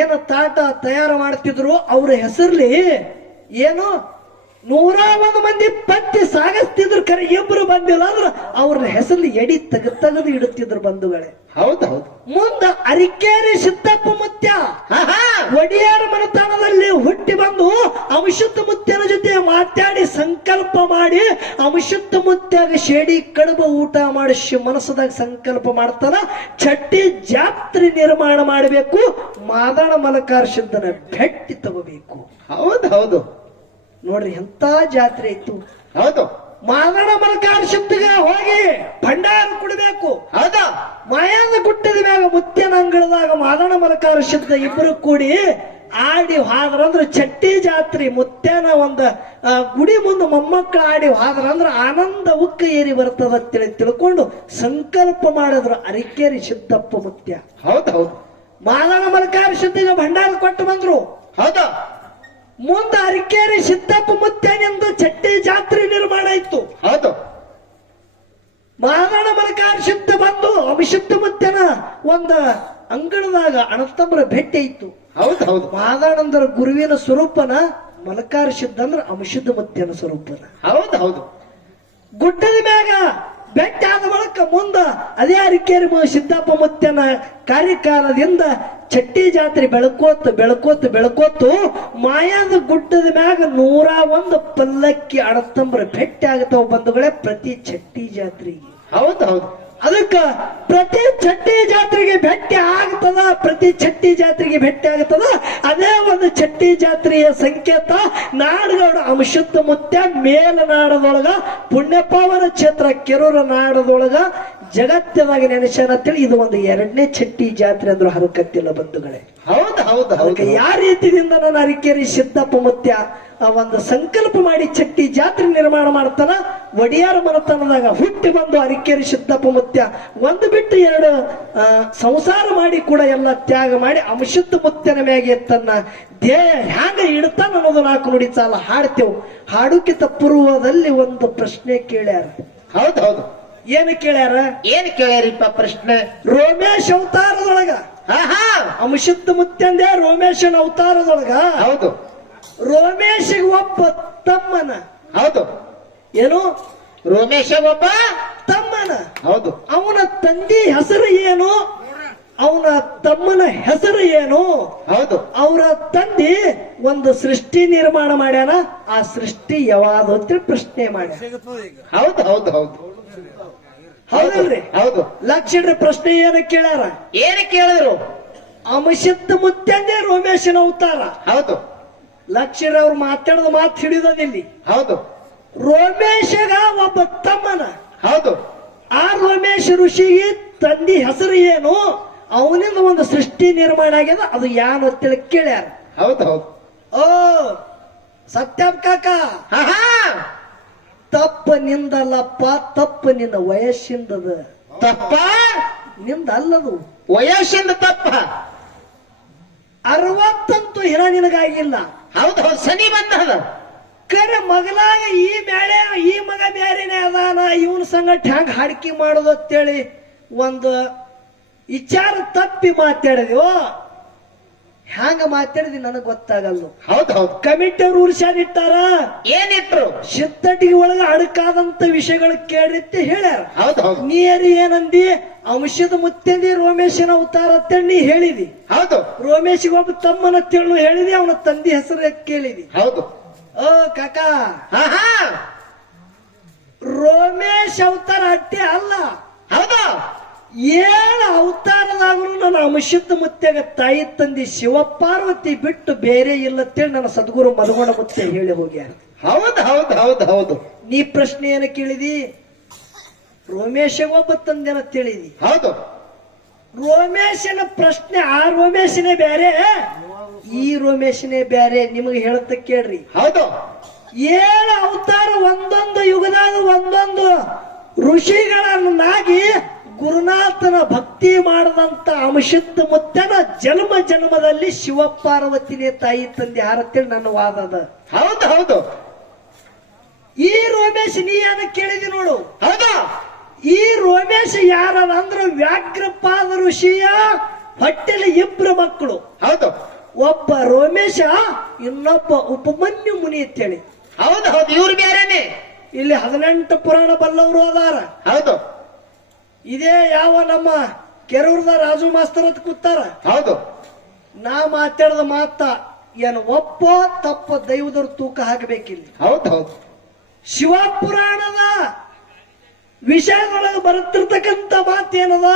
ಏನು ತಾಟ ತಯಾರು ಮಾಡ್ತಿದ್ರು ಅವ್ರ ಹೆಸರ್ಲಿ ಏನು 101 ಮಂದಿ ಪತ್ತಿ ಸಾಗಿಸ್ತಿದ್ರು. ಖರೆ ಇಬ್ರು ಬಂದಿಲ್ಲ ಅಂದ್ರ ಅವ್ರ ಹೆಸರ್ಲಿ ಎಡಿ ತೆಗೆದು ಇಡುತ್ತಿದ್ರು ಬಂಧುಗಳೇ. ಹೌದು ಹೌದು. ಮುಂದ ಅರಿಕೇರಿ ಸಿದ್ದಪ್ಪ ಮುತ್ಯ ಒಡಿಯಾರ ಮನೆತನದಲ್ಲಿ ಹುಟ್ಟಿ ಬಂದು ಅಮಶುದ್ಧ ಮುತ್ಯನ ಜೊತೆ ಮಾತಾಡಿ ಸಂಕಲ್ಪ ಮಾಡಿ ಅಮಶುದ್ಧ ಮುತ್ಯಾಗ ಶೇಡಿ ಕಡುಬು ಊಟ ಮಾಡಿಸಿ ಮನಸ್ಸದಾಗ ಸಂಕಲ್ಪ ಮಾಡ್ತಾನ. ಚಟ್ಟಿ ಜಾತ್ರೆ ನಿರ್ಮಾಣ ಮಾಡಬೇಕು, ಮಾದಣ ಮಲಕಾರ ಸಿದ್ಧನ ಭೇಟಿ ತಗೋಬೇಕು. ಹೌದು ಹೌದು. ನೋಡ್ರಿ ಎಂತ ಜಾತ್ರೆ ಇತ್ತು. ಹೌದು. ಮಾದಣ ಮಲಕಾರ ಸಿದ್ಧಗ ಹೋಗಿ ಭಂಡಾರ ಕುಡಬೇಕು. ಹೌದಾ? ಮಾಯಾದ ಗುಟ್ಟದ ಮ್ಯಾಗ ಮುತ್ಯನ ಅಂಗಳದಾಗ ಮಾದಣ ಮಲಕಾರ ಸಿದ್ಧ ಇಬ್ಬರು ಕೂಡಿ ಆಡಿ ಹಾದ್ರಂದ್ರ ಚಟ್ಟಿ ಜಾತ್ರೆ ಮುತ್ಯನ ಒಂದ ಗುಡಿ ಮುಂದೆ ಮೊಮ್ಮಕ್ಕಳು ಆಡಿ ಹಾದ್ರಂದ್ರ ಆನಂದ ಉಕ್ಕ ಏರಿ ಬರ್ತದ ಅಂತೇಳಿ ತಿಳ್ಕೊಂಡು ಸಂಕಲ್ಪ ಮಾಡಿದ್ರು ಅರಿಕೇರಿ ಸಿದ್ದಪ್ಪ ಮುತ್ಯ. ಹೌದು ಹೌದು. ಮಾದಣ ಮಲಕಾರ ಸಿದ್ಧಿಗೆ ಭಂಡಾರ ಕೊಟ್ಟು ಬಂದ್ರು. ಹೌದಾ? ಮುಂದೆ ಅರಿಕೇರಿ ಸಿದ್ದಪ್ಪ ಮುತ್ಯನಿಂದ ಚಟ್ಟಿ ಜಾತ್ರೆ ನಿರ್ಮಾಣ ಆಯ್ತು. ಹೌದು. ಮಾದಣ ಮಲಕಾರ ಸಿದ್ಧ ಬಂದು ಅಭಿಷಿದ್ಧ ಮುತ್ಯನ ಒಂದ ಅಂಗಳದಾಗ ಅಣತಂಬರ ಭೇಟಿ ಇತ್ತು. ಹೌದು ಹೌದು. ಮಾದಾಣಂದ್ರ ಗುರುವಿನ ಸ್ವರೂಪನ, ಮಲಕಾರ ಸಿದ್ಧ ಅಂದ್ರ ಅಮಶುದ್ಧ ಮುತ್ಯನ ಸ್ವರೂಪನ. ಹೌದು ಹೌದು. ಗುಡ್ಡದ ಮ್ಯಾಗ ಬೆಟ್ಟ ಆದ ಬಳಕ ಮುಂದ ಅದೇ ಅರಿಕೇರಿ ಸಿದ್ದಪ್ಪ ಮುತ್ಯನ ಕಾರ್ಯಕಾಲದಿಂದ ಚಟ್ಟಿ ಜಾತ್ರೆ ಬೆಳಕೋತು ಮಾಯಾದ ಗುಡ್ಡದ ಮ್ಯಾಗ 101 ಪಲ್ಲಕ್ಕಿ ಅಣತಂಬರ ಭೇಟಿ ಆಗತಾವ ಬಂಧುಗಳೇ ಪ್ರತಿ ಚಟ್ಟಿ ಜಾತ್ರೆಗೆ. ಹೌದು ಹೌದು. ಅದಕ್ಕ ಪ್ರತಿ ಚಟ್ಟಿ ಜಾತ್ರೆಗೆ ಭೇಟಿ ಆಗ್ತದ. ಅದೇ ಒಂದು ಚಟ್ಟಿ ಜಾತ್ರೆಯ ಸಂಕೇತ ನಾಡಗೌಡ ಅಮಶುದ್ಧ ಮುತ್ಯ ಮೇಲನಾಡದೊಳಗ ಪುಣ್ಯಪಾವನ ಕ್ಷೇತ್ರ ಕೆರೂರ ನಾಡದೊಳಗ ಜಗತ್ತದಾಗ ನೆನೆಸ್ಯಾನಂತೇಳಿ ಇದು ಒಂದು 2ನೇ ಚಟ್ಟಿ ಜಾತ್ರೆ ಅಂದ್ರೂ ಹರಕತ್ತಿಲ್ಲ ಬಂಧುಗಳೇ. ಹೌದು ಹೌದು ಹೌದು. ಯಾವ ರೀತಿಯಿಂದ ನನ್ನ ಅರಿಕೇರಿ ಸಿದ್ದಪ್ಪ ಮುತ್ಯ ಒಂದು ಸಂಕಲ್ಪ ಮಾಡಿ ಚಟ್ಟಿ ಜಾತ್ರೆ ನಿರ್ಮಾಣ ಮಾಡ್ತಾನ. ಒಡಿಯಾರ ಮನೆತನದಾಗ ಹುಟ್ಟಿ ಬಂದು ಅರಿಕೇರಿ ಸಿದ್ದಪ್ಪ ಮುತ್ಯ ಒಂದು ಬಿಟ್ಟು 2 ಸಂಸಾರ ಮಾಡಿ ಕೂಡ ಎಲ್ಲ ತ್ಯಾಗ ಮಾಡಿ ಅಮಶುದ್ಧ ಮುತ್ಯನ ಮ್ಯಾಗೆ ತನ್ನ ಧ್ಯೇಯ ಹ್ಯಾಂಗ ಇಡ್ತಾನ ಅನ್ನೋದು 4 ನುಡಿ ಸಾಲ ಹಾಡ್ತೇವು. ಹಾಡುಕಿತ ಪೂರ್ವದಲ್ಲಿ ಒಂದು ಪ್ರಶ್ನೆ ಕೇಳ್ಯಾರ. ಹೌದು ಹೌದು. ಏನು ಕೇಳ್ಯಾರ? ಏನ್ ಕೇಳ್ಯಾರಿಪ್ಪ ಪ್ರಶ್ನೆ? ರೋಮೇಶ್ ಅವತಾರದೊಳಗ ಅಮಶುದ್ಧ ಮುತ್ಯಂದೇ ರೋಮೇಶನ ಅವತಾರದೊಳಗ ಹೌದು ರೋಮೇಶಿಗೆ ಒಬ್ಬ ತಮ್ಮನ. ಹೌದು. ಏನು? ರೋಮೇಶ ಒಬ್ಬ ತಮ್ಮನ. ಹೌದು. ಅವನ ತಂದೆ ಹೆಸರು ಏನು? ಅವನ ತಮ್ಮನ ಹೆಸರು ಏನು? ಹೌದು. ಅವರ ತಂದೆ ಒಂದು ಸೃಷ್ಟಿ ನಿರ್ಮಾಣ ಮಾಡ್ಯಾನ. ಆ ಸೃಷ್ಟಿ ಯಾವುದು ಅಂತೇಳಿ ಪ್ರಶ್ನೆ ಮಾಡ್ಯಾನ. ಹೌದು ಹೌದು ಹೌದು. ಹೌದಲ್ರಿ? ಹೌದು. ಲಕ್ಷಡ್ರಿ ಪ್ರಶ್ನೆ ಏನ ಕೇಳ್ಯಾರ? ಏನ್ ಕೇಳಿದ್ರು? ಅಮಶುದ್ಧ ಮುತ್ಯಂದೇ ರೋಮೇಶನ ಅವತಾರ. ಹೌದು. ಲಕ್ಷರ ಅವ್ರು ಮಾತಾಡೋದು ಮಾತು ಹಿಡಿಯೋದಿಲ್ಲಿ. ಹೌದು. ರೋಮೇಶಗ ಒಬ್ಬ ತಮ್ಮನ. ಹೌದು. ಆ ರೋಮೇಶ್ ಋಷಿಗೆ ತಂದಿ ಹೆಸರು ಏನು? ಅವನಿಂದ ಒಂದು ಸೃಷ್ಟಿ ನಿರ್ಮಾಣ ಆಗ್ಯದ, ಅದು ಯಾನು ಅಂತೇಳಿ ಕೇಳ್ಯಾರ. ಹೌದು ಹೌದು. ಓ ಸತ್ಯಂ ಕಾಕ, ತಪ್ಪ ನಿಂದಲ್ಲಪ್ಪ, ತಪ್ಪ ನಿನ್ನ ವಯಸ್ಸಿಂದದ. ತಪ್ಪ ನಿಂದ ಅಲ್ಲದು, ವಯಸ್ಸಿಂದ ತಪ್ಪ. 60 ಹಿರ ನಿನಗಾಗಿಲ್ಲ. ಹೌದು ಹೌದು. ಶನಿ ಬಂದ ಕರೆ ಮಗಲಾಗ ಈ ಮಗ ಬ್ಯಾರೇನೆ ಅದಾನ, ಇವನ್ ಸಂಗಟ ಹ್ಯಾಂಗ ಹಾಡಿಕೆ ಮಾಡೋದು ಅಂತೇಳಿ ಒಂದು ವಿಚಾರ ತಪ್ಪಿ ಮಾತಾಡಿದ್ಯೋ. ಹ್ಯಾಂಗ ಮಾತಾಡಿದಿ ನನಗ್ ಗೊತ್ತಾಗಲ್ಲ. ಹೌದು ಹೌದು. ಕಮಿಟಿ ಅವ್ರು ಉರ್ಸಾನಿಟ್ಟಾರ. ಏನಿಟ್ರು? ಶಿತ್ತಟಿಗೆ ಒಳಗ ಅಡಕಾದಂತ ವಿಷಯಗಳು ಕೇಳಿತ್ತೆ ಹೇಳ್ಯಾರ. ಹೌದು ಹೌದು. ನೀರಿ ಏನಂದಿ? ಅಂಶದ ಮುತ್ತಂದಿ ರೋಮೇಶನ ಅವತಾರ ಅಂತೇಳಿ ನೀ ಹೇಳಿದಿ. ಹೌದು. ರೋಮೇಶಿಗೆ ಒಬ್ಬ ತಮ್ಮನ ತಿಳು ಹೇಳಿದಿ, ಅವನ ತಂದೆ ಹೆಸರು ಕೇಳಿದಿ. ಹೌದು. ಓ ಕಾಕ, ರೋಮೇಶ್ ಅವತಾರ ಅಟ್ಟೆ ಅಲ್ಲ. ಹೌದು. 7 ಅವತಾರದಾಗ್ರು ನನ್ನ ಅಮಶುದ್ಧ ಮುತ್ಯಾಗ ತಾಯಿ ತಂದಿ ಶಿವಪಾರ್ವತಿ ಬಿಟ್ಟು ಬೇರೆ ಇಲ್ಲ ಅಂತೇಳಿ ನನ್ನ ಸದ್ಗುರು ಮಲಗೋಣ ಮುತ್ಯ ಹೇಳಿ ಹೋಗ್ಯಾರ. ಹೌದು ಹೌದು ಹೌದು ಹೌದು. ನೀ ಪ್ರಶ್ನೆ ಏನ ಕೇಳಿದಿ? ರೋಮೇಶ ಒಬ್ಬ ತಂದೆನ ತಿಳಿದಿ. ಹೌದು. ರೋಮೇಶನ ಪ್ರಶ್ನೆ ಆ ರೋಮೇಶನೇ ಬ್ಯಾರೆ, ಈ ರೋಮೇಶನೇ ಬ್ಯಾರೆ. ನಿಮಗೆ ಹೇಳತ್ತ ಕೇಳ್ರಿ. ಹೌದು. ಏಳು ಅವತಾರ ಒಂದೊಂದು ಯುಗದಾಗ ಒಂದೊಂದು ಋಷಿಗಳನ್ನಾಗಿ ಗುರುನಾಥನ ಭಕ್ತಿ ಮಾಡದಂತ ಅಂಶಿದ್ದ ಮುತ್ತನ ಜನ್ಮ ಜನ್ಮದಲ್ಲಿ ಶಿವಪಾರ್ವತಿನೇ ತಾಯಿ ತಂದೆ ಹಾರತ್ತೇಳಿ ನನ್ನ ವಾದ ಅದ. ಹೌದು ಹೌದು ಈ ರೋಮೇಶ್ ನೀ ಏನ ಕೇಳಿದಿ ನೋಡು. ಹೌದಾ ಈ ರೋಮೇಶ್ ಯಾರದ ಅಂದ್ರ ವ್ಯಾಘ್ರಪಾದ ಋಷಿಯ ಹೊಟ್ಟೆಲಿ ಇಬ್ರು ಮಕ್ಕಳು. ಹೌದು ಒಬ್ಬ ರೋಮೇಶ, ಇನ್ನೊಬ್ಬ ಉಪಮನ್ಯು ಮುನಿ ಅಂತೇಳಿ. ಹೌದು ಹೌದು ಇವ್ರು ಬೇರೆನೆ. ಇಲ್ಲಿ 18 ಪುರಾಣ ಬಲ್ಲವರು ಅದಾರ. ಹೌದು ಇದೇ ಯಾವ ನಮ್ಮ ಕೆರೂರದ ರಾಜು ಮಾಸ್ತರ್ ಅಂತ ಕೂತಾರ. ಹೌದು ನಾ ಮಾತಾಡದ ಮಾತ ಏನು ಒಪ್ಪೋ ತಪ್ಪ ದೈವದವ್ರ ತೂಕ ಹಾಕಬೇಕಿಲ್ಲ. ಹೌದು ಹೌದು ಶಿವಪುರಾಣದ ವಿಷಯದೊಳಗೆ ಬರುತ್ತಿರ್ತಕ್ಕಂಥ ಮಾತೇನದ?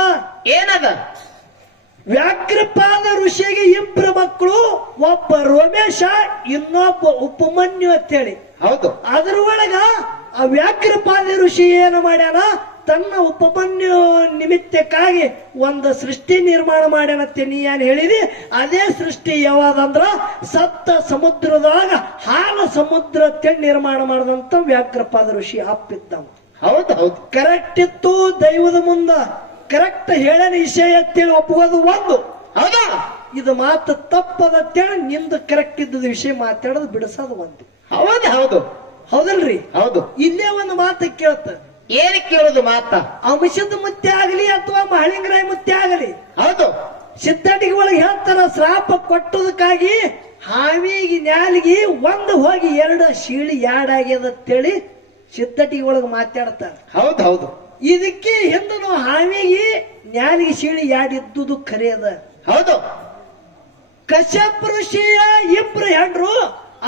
ಏನದ? ವ್ಯಾಘ್ರಪಾದ ಋಷಿಗೆ ಇಬ್ಬರು ಮಕ್ಕಳು, ಒಬ್ಬ ರೋಮೇಶ, ಇನ್ನೊಬ್ಬ ಉಪಮನ್ಯು ಅಂತೇಳಿ. ಹೌದು ಅದ್ರ ಒಳಗ ಆ ವ್ಯಾಘ್ರಪಾದ ಋಷಿ ಏನು ಮಾಡ್ಯಾನ? ತನ್ನ ಉಪಮನ್ಯು ನಿಮಿತ್ತಕ್ಕಾಗಿ ಒಂದು ಸೃಷ್ಟಿ ನಿರ್ಮಾಣ ಮಾಡ್ಯಾನತ್ತೆ. ನೀ ಏನ್ ಹೇಳಿದಿ? ಅದೇ ಸೃಷ್ಟಿ ಯಾವಾದಂದ್ರ ಸಪ್ತ ಸಮುದ್ರದಾಗ ಹಾಲ ಸಮುದ್ರ ಅಂತೇಳಿ ನಿರ್ಮಾಣ ಮಾಡದಂತ ವ್ಯಾಘ್ರಪಾದ ಋಷಿ ಅಪ್ಪಿದ್ದವ. ಹೌದು ಹೌದು ಕರೆಕ್ಟ್ ಇತ್ತು. ದೈವದ ಮುಂದ ಕರೆಕ್ಟ್ ಹೇಳನ ವಿಷಯ ಅಂತೇಳಿ ಒಪ್ಪುವುದು ಒಂದು. ಹೌದಾ ಇದು ಮಾತು ತಪ್ಪದಂತೇಳಿ ನಿಂದು ಕರೆಕ್ಟ್ ಇದ್ದದ ವಿಷಯ ಮಾತಾಡೋದು ಬಿಡಿಸೋದು ಒಂದು. ಹೌದು ಹೌದು ಹೌದಲ್ರಿ? ಹೌದು ಇಲ್ಲೇ ಒಂದು ಮಾತು ಕೇಳ್ತ. ಏನ್ ಕೇಳುದು ಮಾತ? ಅಂಶದ ಮುತ್ತೆ ಆಗಲಿ ಅಥವಾ ಮಹಳಿಂಗರಾಯ ಮುತ್ತೆ ಆಗಲಿ, ಹೌದು ಸಿದ್ಧಟಿಗೆ ಒಳಗೆ ಹೇಳ್ತಾರ, ಶ್ರಾಪ ಕೊಟ್ಟದಕ್ಕಾಗಿ ಹಾವಿಗೆ ನ್ಯಾಲಿಗೆ ಒಂದು ಹೋಗಿ ಎರಡು ಶೀಳಿ ಯಾಡಾಗ್ಯದ ಅಂತೇಳಿ ಸಿದ್ಧಟಿಗೆ ಒಳಗೆ ಮಾತಾಡ್ತಾರ. ಹೌದು ಹೌದು ಇದಕ್ಕೆ ಹಿಂದನು ಹಾವಿಗೆ ನ್ಯಾಲಿಗೆ ಶೀಳಿ ಯಾಡಿದ್ದುದು ಖರೆ ಅದ. ಹೌದು ಕಶ್ಯಪ ಋಷಿಯ ಇಬ್ರು ಹೆಂಡ್ರು,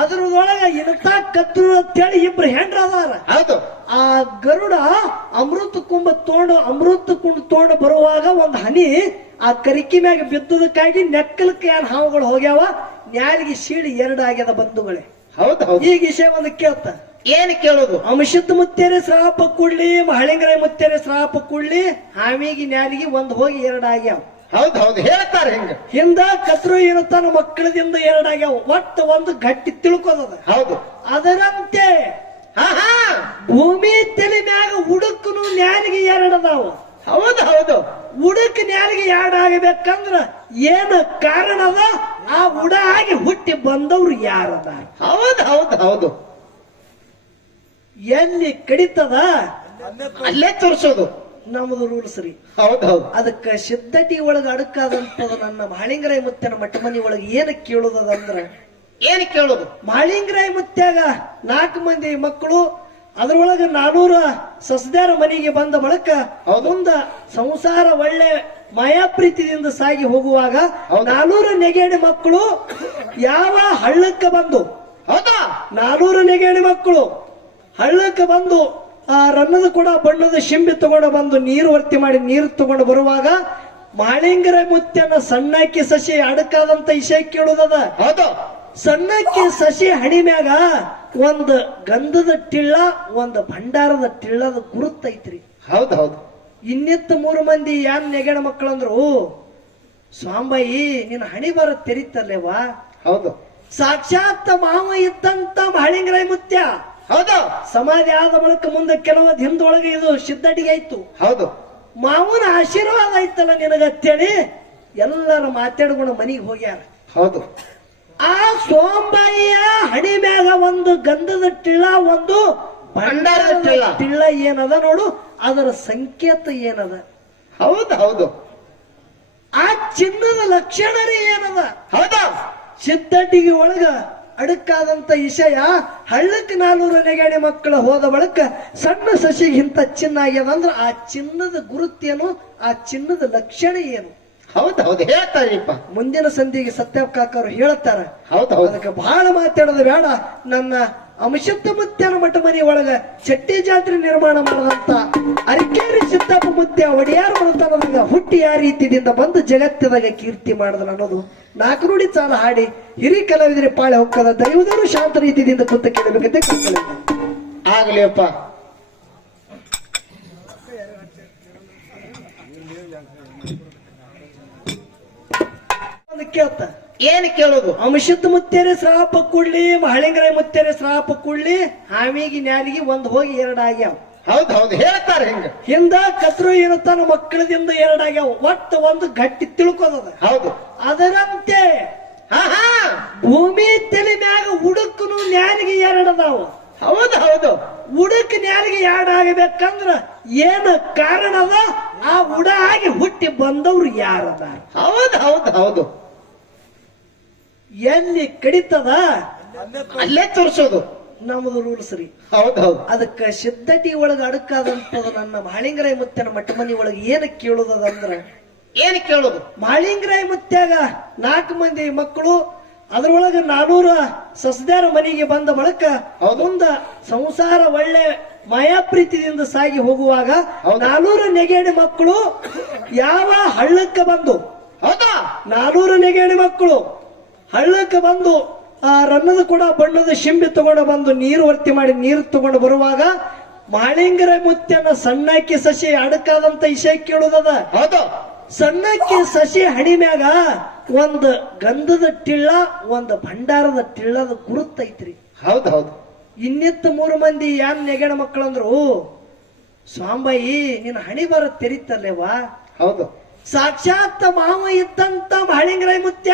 ಅದ್ರದೊಳಗ ಇನತ ಕದ್ರು ಅಂತೇಳಿ ಇಬ್ರು ಹೆಂಡ್ರ ಅದಾರ. ಹೌದು ಆ ಗರುಡ ಅಮೃತ ಕುಂಭ ತೋಂಡು ಬರುವಾಗ ಒಂದು ಹನಿ ಆ ಕರಿಕಿ ಮ್ಯಾಗ ಬಿದ್ದದಕ್ಕಾಗಿ ನೆಕ್ಕಲಕ್ಕೆ ಏನ್ ಹಾವುಗಳು ಹೋಗ್ಯಾವ, ನ್ಯಾಲಿಗೆ ಶೀಳಿ ಎರಡು ಆಗ್ಯದ ಬಂಧುಗಳೇ. ಹೌದು ಹೌದು ಈ ವಿಷಯ ಒಂದು ಕೇಳ್ತ. ಏನ್ ಕೇಳುದು? ಅಂಶದ ಮುತ್ತೇರೆ ಶ್ರಾಪ ಕೊಡ್ಲಿ, ಮಹಳಿಂಗರಾಯ ಮುತ್ತೇರೆ ಶ್ರಾಪ ಕೊಡ್ಲಿ, ಹಾವಿಗೆ ನ್ಯಾಲಿಗೆ ಒಂದು ಹೋಗಿ ಎರಡು ಆಗ್ಯಾವ. ಹೌದು ಹೌದು ಹೇಳ್ತಾರೆ ಹಿಂಗ. ಹಿಂದ ಕತ್ರು ಏನು ತನ್ನ ಮಕ್ಕಳದಿಂದ ಎರಡಾಗ್ಯಾವ. ಒಟ್ಟು ಒಂದು ಗಟ್ಟಿ ತಿಳ್ಕೋದದ. ಹೌದು ಅದರಂತೆ ಹಾ ಹಾ ಭೂಮಿ ತಲೆ ಮ್ಯಾಗ ಉಡುಕನು ನ್ಯಾಲಿಗೆ ಎರಡದಾವ. ಹೌದು ಹೌದು ಉಡಕ್ ನ್ಯಾಲಿಗೆ ಎರಡಾಗಬೇಕಂದ್ರ ಏನ ಕಾರಣ ಅದ? ಆ ಉಡ ಆಗಿ ಹುಟ್ಟಿ ಬಂದವ್ರು ಯಾರದ? ಹೌದು ಹೌದು ಹೌದು ಎಲ್ಲಿ ಕಡಿತದ ಅಲ್ಲೇ ತೋರಿಸೋದು ನಮ್ದು ರೂಲ್ಸ್ ರೀ. ಹೌದು ಹೌದು ಅದಕ್ಕ ಸಿದ್ಧಟಿ ಒಳಗ ಅಡಕಾದಂತದ ನನ್ನ ಮಹಳಿಂಗರಾಯ ಮುತ್ತನ ಮಠಮನಿ ಒಳಗ ಏನ ಕೇಳುದಂದ್ರ, ಏನ್ ಕೇಳುದು? ಮಹಳಿಂಗರಾಯ ಮುತ್ಯಾಗ 4 ಮಂದಿ ಮಕ್ಕಳು, ಅದ್ರೊಳಗ 400 ಸಸ್ದ್ಯಾರ ಮನೆಗೆ ಬಂದ ಬಳಕ ಮುಂದ ಸಂಸಾರ ಒಳ್ಳೆ ಮಾಯಾಪ್ರೀತಿಯಿಂದ ಸಾಗಿ ಹೋಗುವಾಗ 400 ನೆಗೇಡಿ ಮಕ್ಕಳು ಯಾವ ಹಳ್ಳಕ್ಕ ಬಂದು, ಹೌದಾ 400 ನೆಗೇಡಿ ಮಕ್ಕಳು ಹಳ್ಳಕ್ಕೆ ಬಂದು ಆ ರನ್ನದ ಕೂಡ ಬಣ್ಣದ ಶಿಂಬಿ ತಗೊಂಡು ಬಂದು ನೀರು ವರ್ತಿ ಮಾಡಿ ನೀರು ತಗೊಂಡು ಬರುವಾಗ ಮಹಳಿಂಗರಾಯ ಮುತ್ಯನ ಸಣ್ಣಕ್ಕಿ ಸಸಿ ಅಡಕಾದಂತ ವಿಷಯ ಕೇಳುದದ. ಹೌದು ಸಣ್ಣಕ್ಕಿ ಸಸಿ ಹಣಿ ಮ್ಯಾಗ ಒಂದು ಗಂಧದ ಟಿಳ್ಳ, ಒಂದು ಭಂಡಾರದ ಟಿಳ್ಳದ ಗುರುತೈತ್ರಿ. ಹೌದು ಹೌದು ಇನ್ನಿತ್ತ 3 ಮಂದಿ ಯಾನ್ ನೆಗಡ ಮಕ್ಕಳಂದ್ರು, ಸ್ವಾಂಬಾಯಿ ನಿನ್ನ ಹಣಿ ಬರ ತೆರಿತಲ್ಲೇವಾ? ಹೌದು ಸಾಕ್ಷಾತ್ ಮಾವ ಇದ್ದಂತ ಮಹಳಿಂಗರಾಯ ಮುತ್ಯ ಹೌದು ಸಮಾಧಿ ಆದ ಬಳಿಕ ಮುಂದೆ ಕೆಲವು ಹಿಂದೊಳಗೆ ಇದು ಸಿದ್ಧಟಿಗೆ ಆಯ್ತು. ಹೌದು ಮಾವನ ಆಶೀರ್ವಾದ ಐತಲ್ಲ ನಿನಗತ್ತೇಳಿ ಎಲ್ಲರೂ ಮಾತಾಡ್ಕೊಂಡು ಮನೆಗೆ ಹೋಗ್ಯಾರ. ಹೌದು ಆ ಸೋಂಬಾಯಿಯ ಹಣಿ ಮ್ಯಾಗ ಒಂದು ಗಂಧದ ಟಿಳ್ಳ, ಒಂದು ಭಂಡಾರದ ಟಿಳ್ಳ ಏನದ ನೋಡು, ಅದರ ಸಂಕೇತ ಏನದ? ಹೌದು ಹೌದು ಆ ಚಿನ್ನದ ಲಕ್ಷಣರೇ ಏನದ? ಹೌದಾ ಸಿದ್ಧಟಿಗೆ ಒಳಗ ಅಡಕಾದಂತ ವಿಷಯ ಹಳ್ಳಕ್ಕೆ 400 ನೆಗಾಡಿ ಮಕ್ಕಳ ಹೋದ ಬಳಿಕ ಸಣ್ಣ ಸಸಿಗೆ ಇಂತ ಚಿನ್ನ ಆಗ್ಯದ ಅಂದ್ರ ಆ ಚಿನ್ನದ ಗುರುತೇನು, ಆ ಚಿನ್ನದ ಲಕ್ಷಣ ಏನು? ಹೌದು ಹೌದು ಹೇಳ್ತಾರಪ್ಪ. ಮುಂದಿನ ಸಂಧಿಗೆ ಸತ್ಯ ಕಾಕರು ಹೇಳ್ತಾರ. ಹೌದು ಹೌದು ಅದಕ್ಕೆ ಬಹಳ ಮಾತಾಡೋದು ಬೇಡ. ನನ್ನ ಅಂಶತ್ತ ಮುತ್ಯನ ಮಠ ಮನೆ ಒಳಗ ಚಟ್ಟಿ ಜಾತ್ರೆ ನಿರ್ಮಾಣ ಮಾಡದಂತ ಅರಿಕೇರಿ ಸಿದ್ದಪ್ಪ ಮುತ್ಯ ಒಡೆಯಾರ ಮನತನದಾಗ ಹುಟ್ಟಿ ಆ ರೀತಿಯಿಂದ ಬಂದು ಜಗತ್ತದಾಗ ಕೀರ್ತಿ ಮಾಡಿದ್ರು ಅನ್ನೋದು 4 ನುಡಿ ಸಾಲ ಹಾಡಿ ಹಿರಿ ಕಲಾವಿದರಿ ಪಾಳೆ ಹೊಕ್ಕದ ದೈವದವರು ಶಾಂತ ರೀತಿಯಿಂದ ಕೂತ ಕೇಳಬೇಕಂತೆ ಕಲ್ಪನೆ ಆಗ್ಲಿಯಪ್ಪ. ಕೇಳ್ತ ಏನ್ ಕೇಳೋದು? ಅಂಶದ ಮುತ್ತೇರೆ ಶ್ರಾಪ ಕೊಡ್ಲಿ, ಹಳಿಂಗರಾಯ ಮುತ್ತೇರೆ ಶ್ರಾಪ ಕೊಡ್ಲಿ, ಹಾವಿಗೆ ನ್ಯಾಲಿಗೆ ಒಂದ್ ಹೋಗಿ ಎರಡಾಗ್ಯಾವ. ಹೌದ್ ಹೌದು ಹೇಳ್ತಾರೆ ಹಿಂಗ. ಹಿಂದ ಕತ್ರು ಏನು ತನ್ನ ಮಕ್ಕಳದಿಂದ ಎರಡಾಗ್ಯಾವ. ಒಟ್ಟು ಒಂದು ಗಟ್ಟಿ ತಿಳ್ಕೋದದ. ಹೌದು. ಅದರಂತೆ ಹಾ ಹಾ ಭೂಮಿ ತಲೆ ಮ್ಯಾಗ ಉಡುಕನು ನ್ಯಾಲಿಗೆ ಎರಡದಾವ. ಹೌದು ಹೌದು. ಉಡಕ್ ನ್ಯಾಲಿಗೆ ಎರಡಾಗಬೇಕಂದ್ರ ಏನು ಕಾರಣ ಅದ? ಆ ಉಡ ಆಗಿ ಹುಟ್ಟಿ ಬಂದವ್ರು ಯಾರದ? ಹೌದು ಹೌದು ಹೌದು. ಎಲ್ಲಿ ಕಡಿತದ ಅಲ್ಲೇ ತೋರಿಸೋದು ನಮ್ಮದು ರೂಲ್ಸ್ ರೀ. ಹೌದು ಹೌದು. ಅದಕ್ಕ ಸಿದ್ಧಟಿ ಒಳಗ ಅಡಕಾದಂತದ ನನ್ನ ಮಹಳಿಂಗರಾಯ ಮುತ್ತನ ಮಟ್ಟ ಮನಿ ಒಳಗ ಏನ್ ಕೇಳುದಂದ್ರ, ಏನ್ ಕೇಳೋದು? ಮಹಳಿಂಗರಾಯ ಮುತ್ಯಾಗ 4 ಮಂದಿ ಮಕ್ಕಳು, ಅದ್ರೊಳಗ 400 ಸಸ್ದ್ಯಾರ ಮನೆಗೆ ಬಂದ ಬಳಕ ಹೌದು. ಮುಂದ ಸಂಸಾರ ಒಳ್ಳೆ ಮಾಯಾಪ್ರೀತಿಯಿಂದ ಸಾಗಿ ಹೋಗುವಾಗ ಹೌದು. 400 ನೆಗೇಡಿ ಮಕ್ಕಳು ಯಾವ ಹಳ್ಳಕ್ಕ ಬಂದು, ಹೌದಾ? 400 ನೆಗೇಡಿ ಮಕ್ಕಳು ಹಳ್ಳಕ್ಕೆ ಬಂದು ಆ ರನ್ನದ ಕೂಡ ಬಣ್ಣದ ಶಿಂಬಿ ತಗೊಂಡು ಬಂದು ನೀರು ವರ್ತಿ ಮಾಡಿ ನೀರು ತಗೊಂಡು ಬರುವಾಗ ಮಹಳಿಂಗರಾಯ ಮುತ್ಯನ ಸಣ್ಣಕ್ಕಿ ಸಸಿ ಅಡಕಾದಂತ ವಿಷಯ ಕೇಳುದದ. ಹೌದು. ಸಣ್ಣಕ್ಕಿ ಸಸಿ ಹಣಿಮ್ಯಾಗ ಒಂದು ಗಂಧದ ಟಿಳ್ಳ, ಒಂದು ಭಂಡಾರದ ಟಿಳ್ಳದ ಗುರುತೈತ್ರಿ. ಹೌದು ಹೌದು. ಇನ್ನಿತ್ತ 3 ಮಂದಿ ಯಾನ್ ನೆಗೆಣ ಮಕ್ಕಳಂದ್ರು, ಸ್ವಾಂಬಾಯಿ ನಿನ್ನ ಹಣಿ ಬರ ತೆರಿತಲ್ಲೇವಾ? ಹೌದು ಸಾಕ್ಷಾತ್ ಮಾವ ಇದ್ದಂತ ಮಹಳಿಂಗರಾಯ ಮುತ್ಯ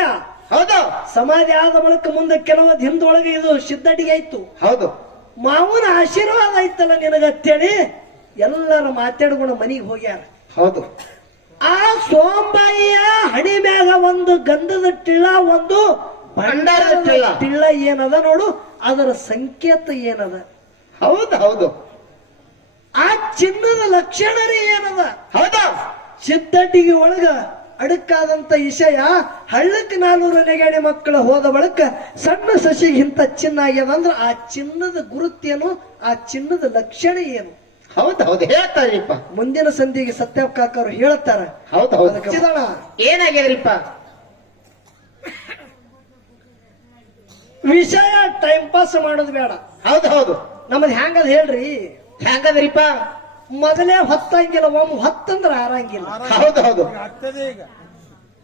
ಹೌದು ಸಮಾಧಿ ಆದ ಬಳಿಕ ಮುಂದೆ ಕೆಲವೊಂದು ಹಿಂದೊಳಗೆ ಇದು ಸಿದ್ಧಟಿಗೆ ಆಯ್ತು. ಹೌದು. ಮಾವನ ಆಶೀರ್ವಾದ ಆಯ್ತಲ್ಲ ನಿನಗತ್ತೇಳಿ ಎಲ್ಲರ ಮಾತಾಡ್ಕೊಂಡು ಮನೆಗೆ ಹೋಗ್ಯಾರ. ಹೌದು. ಆ ಸೋಂಬಾಯಿಯ ಹಣಿ ಮ್ಯಾಗ ಒಂದು ಗಂಧದ ಟಿಳ್ಳ, ಒಂದು ಭಂಡಾರದ ಟಿಳ್ಳ. ಟಿಳ್ಳ ಏನದ ನೋಡು, ಅದರ ಸಂಕೇತ ಏನದ? ಹೌದು ಹೌದು. ಆ ಚಿನ್ನದ ಲಕ್ಷಣರೇ ಏನದ? ಹೌದಾ? ಸಿದ್ಧಟಿಗೆ ಒಳಗ ಅಡಕಾದಂತ ವಿಷಯ ಹಳ್ಳಕ್ಕೆ 400 ನೆಗಡಿ ಮಕ್ಕಳ ಹೋದ ಬಳಿಕ ಸಣ್ಣ ಸಸಿಗೆ ಇಂಥ ಚಿನ್ನ ಆಗ್ಯದ ಅಂದ್ರ ಆ ಚಿನ್ನದ ಗುರುತೇನು, ಆ ಚಿನ್ನದ ಲಕ್ಷಣ ಏನು? ಹೌದು ಹೌದು ಹೇಳ್ತಾರಿಪ್ಪ. ಮುಂದಿನ ಸಂಧಿಗೆ ಸತ್ಯ ಕಾಕರು ಹೇಳ್ತಾರ. ಹೌದು ಹೌದು. ಅದಕ್ಕೆ ಚಿದಣ ಏನಾಗ್ಯದ್ರಿಪ್ಪ? ವಿಷಯ ಟೈಮ್ ಪಾಸ್ ಮಾಡೋದು ಬೇಡ. ಹೌದು ಹೌದು. ನಮ್ಮದ್ ಹೆಂಗದ ಹೇಳ್ರಿ? ಹೆಂಗದ್ರಿಪ್ಪ? ಮೊದಲೇ ಹೊತ್ತಂಗಿಲ್ಲ, ಹೊತ್ತಂದ್ರ ಆರಂಗಿಲ್ಲ. ಹೌದು ಹೌದು.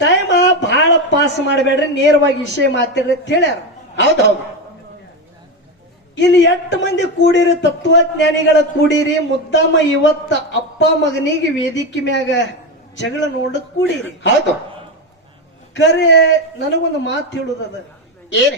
ಟೈಮ್ ಬಹಳ ಪಾಸ್ ಮಾಡಬೇಡ್ರಿ, ನೇರವಾಗಿ ವಿಷಯ ಮಾತಾಡ್ರಿ ಅಂತ ಹೇಳ್ಯಾರ. ಹೌದು ಹೌದು. ಇಲ್ಲಿ 8 ಮಂದಿ ಕೂಡಿರಿ, ತತ್ವಜ್ಞಾನಿಗಳ ಕೂಡಿರಿ. ಮುದ್ದಮ್ಮ ಇವತ್ತ ಅಪ್ಪ ಮಗನಿಗೆ ವೇದಿಕೆ ಮ್ಯಾಗ ಜಗಳ ನೋಡಕ್ ಕೂಡಿರಿ. ಹೌದು. ಕರೆ ನನಗೊಂದು ಮಾತು ಹೇಳುದದ. ಏನ್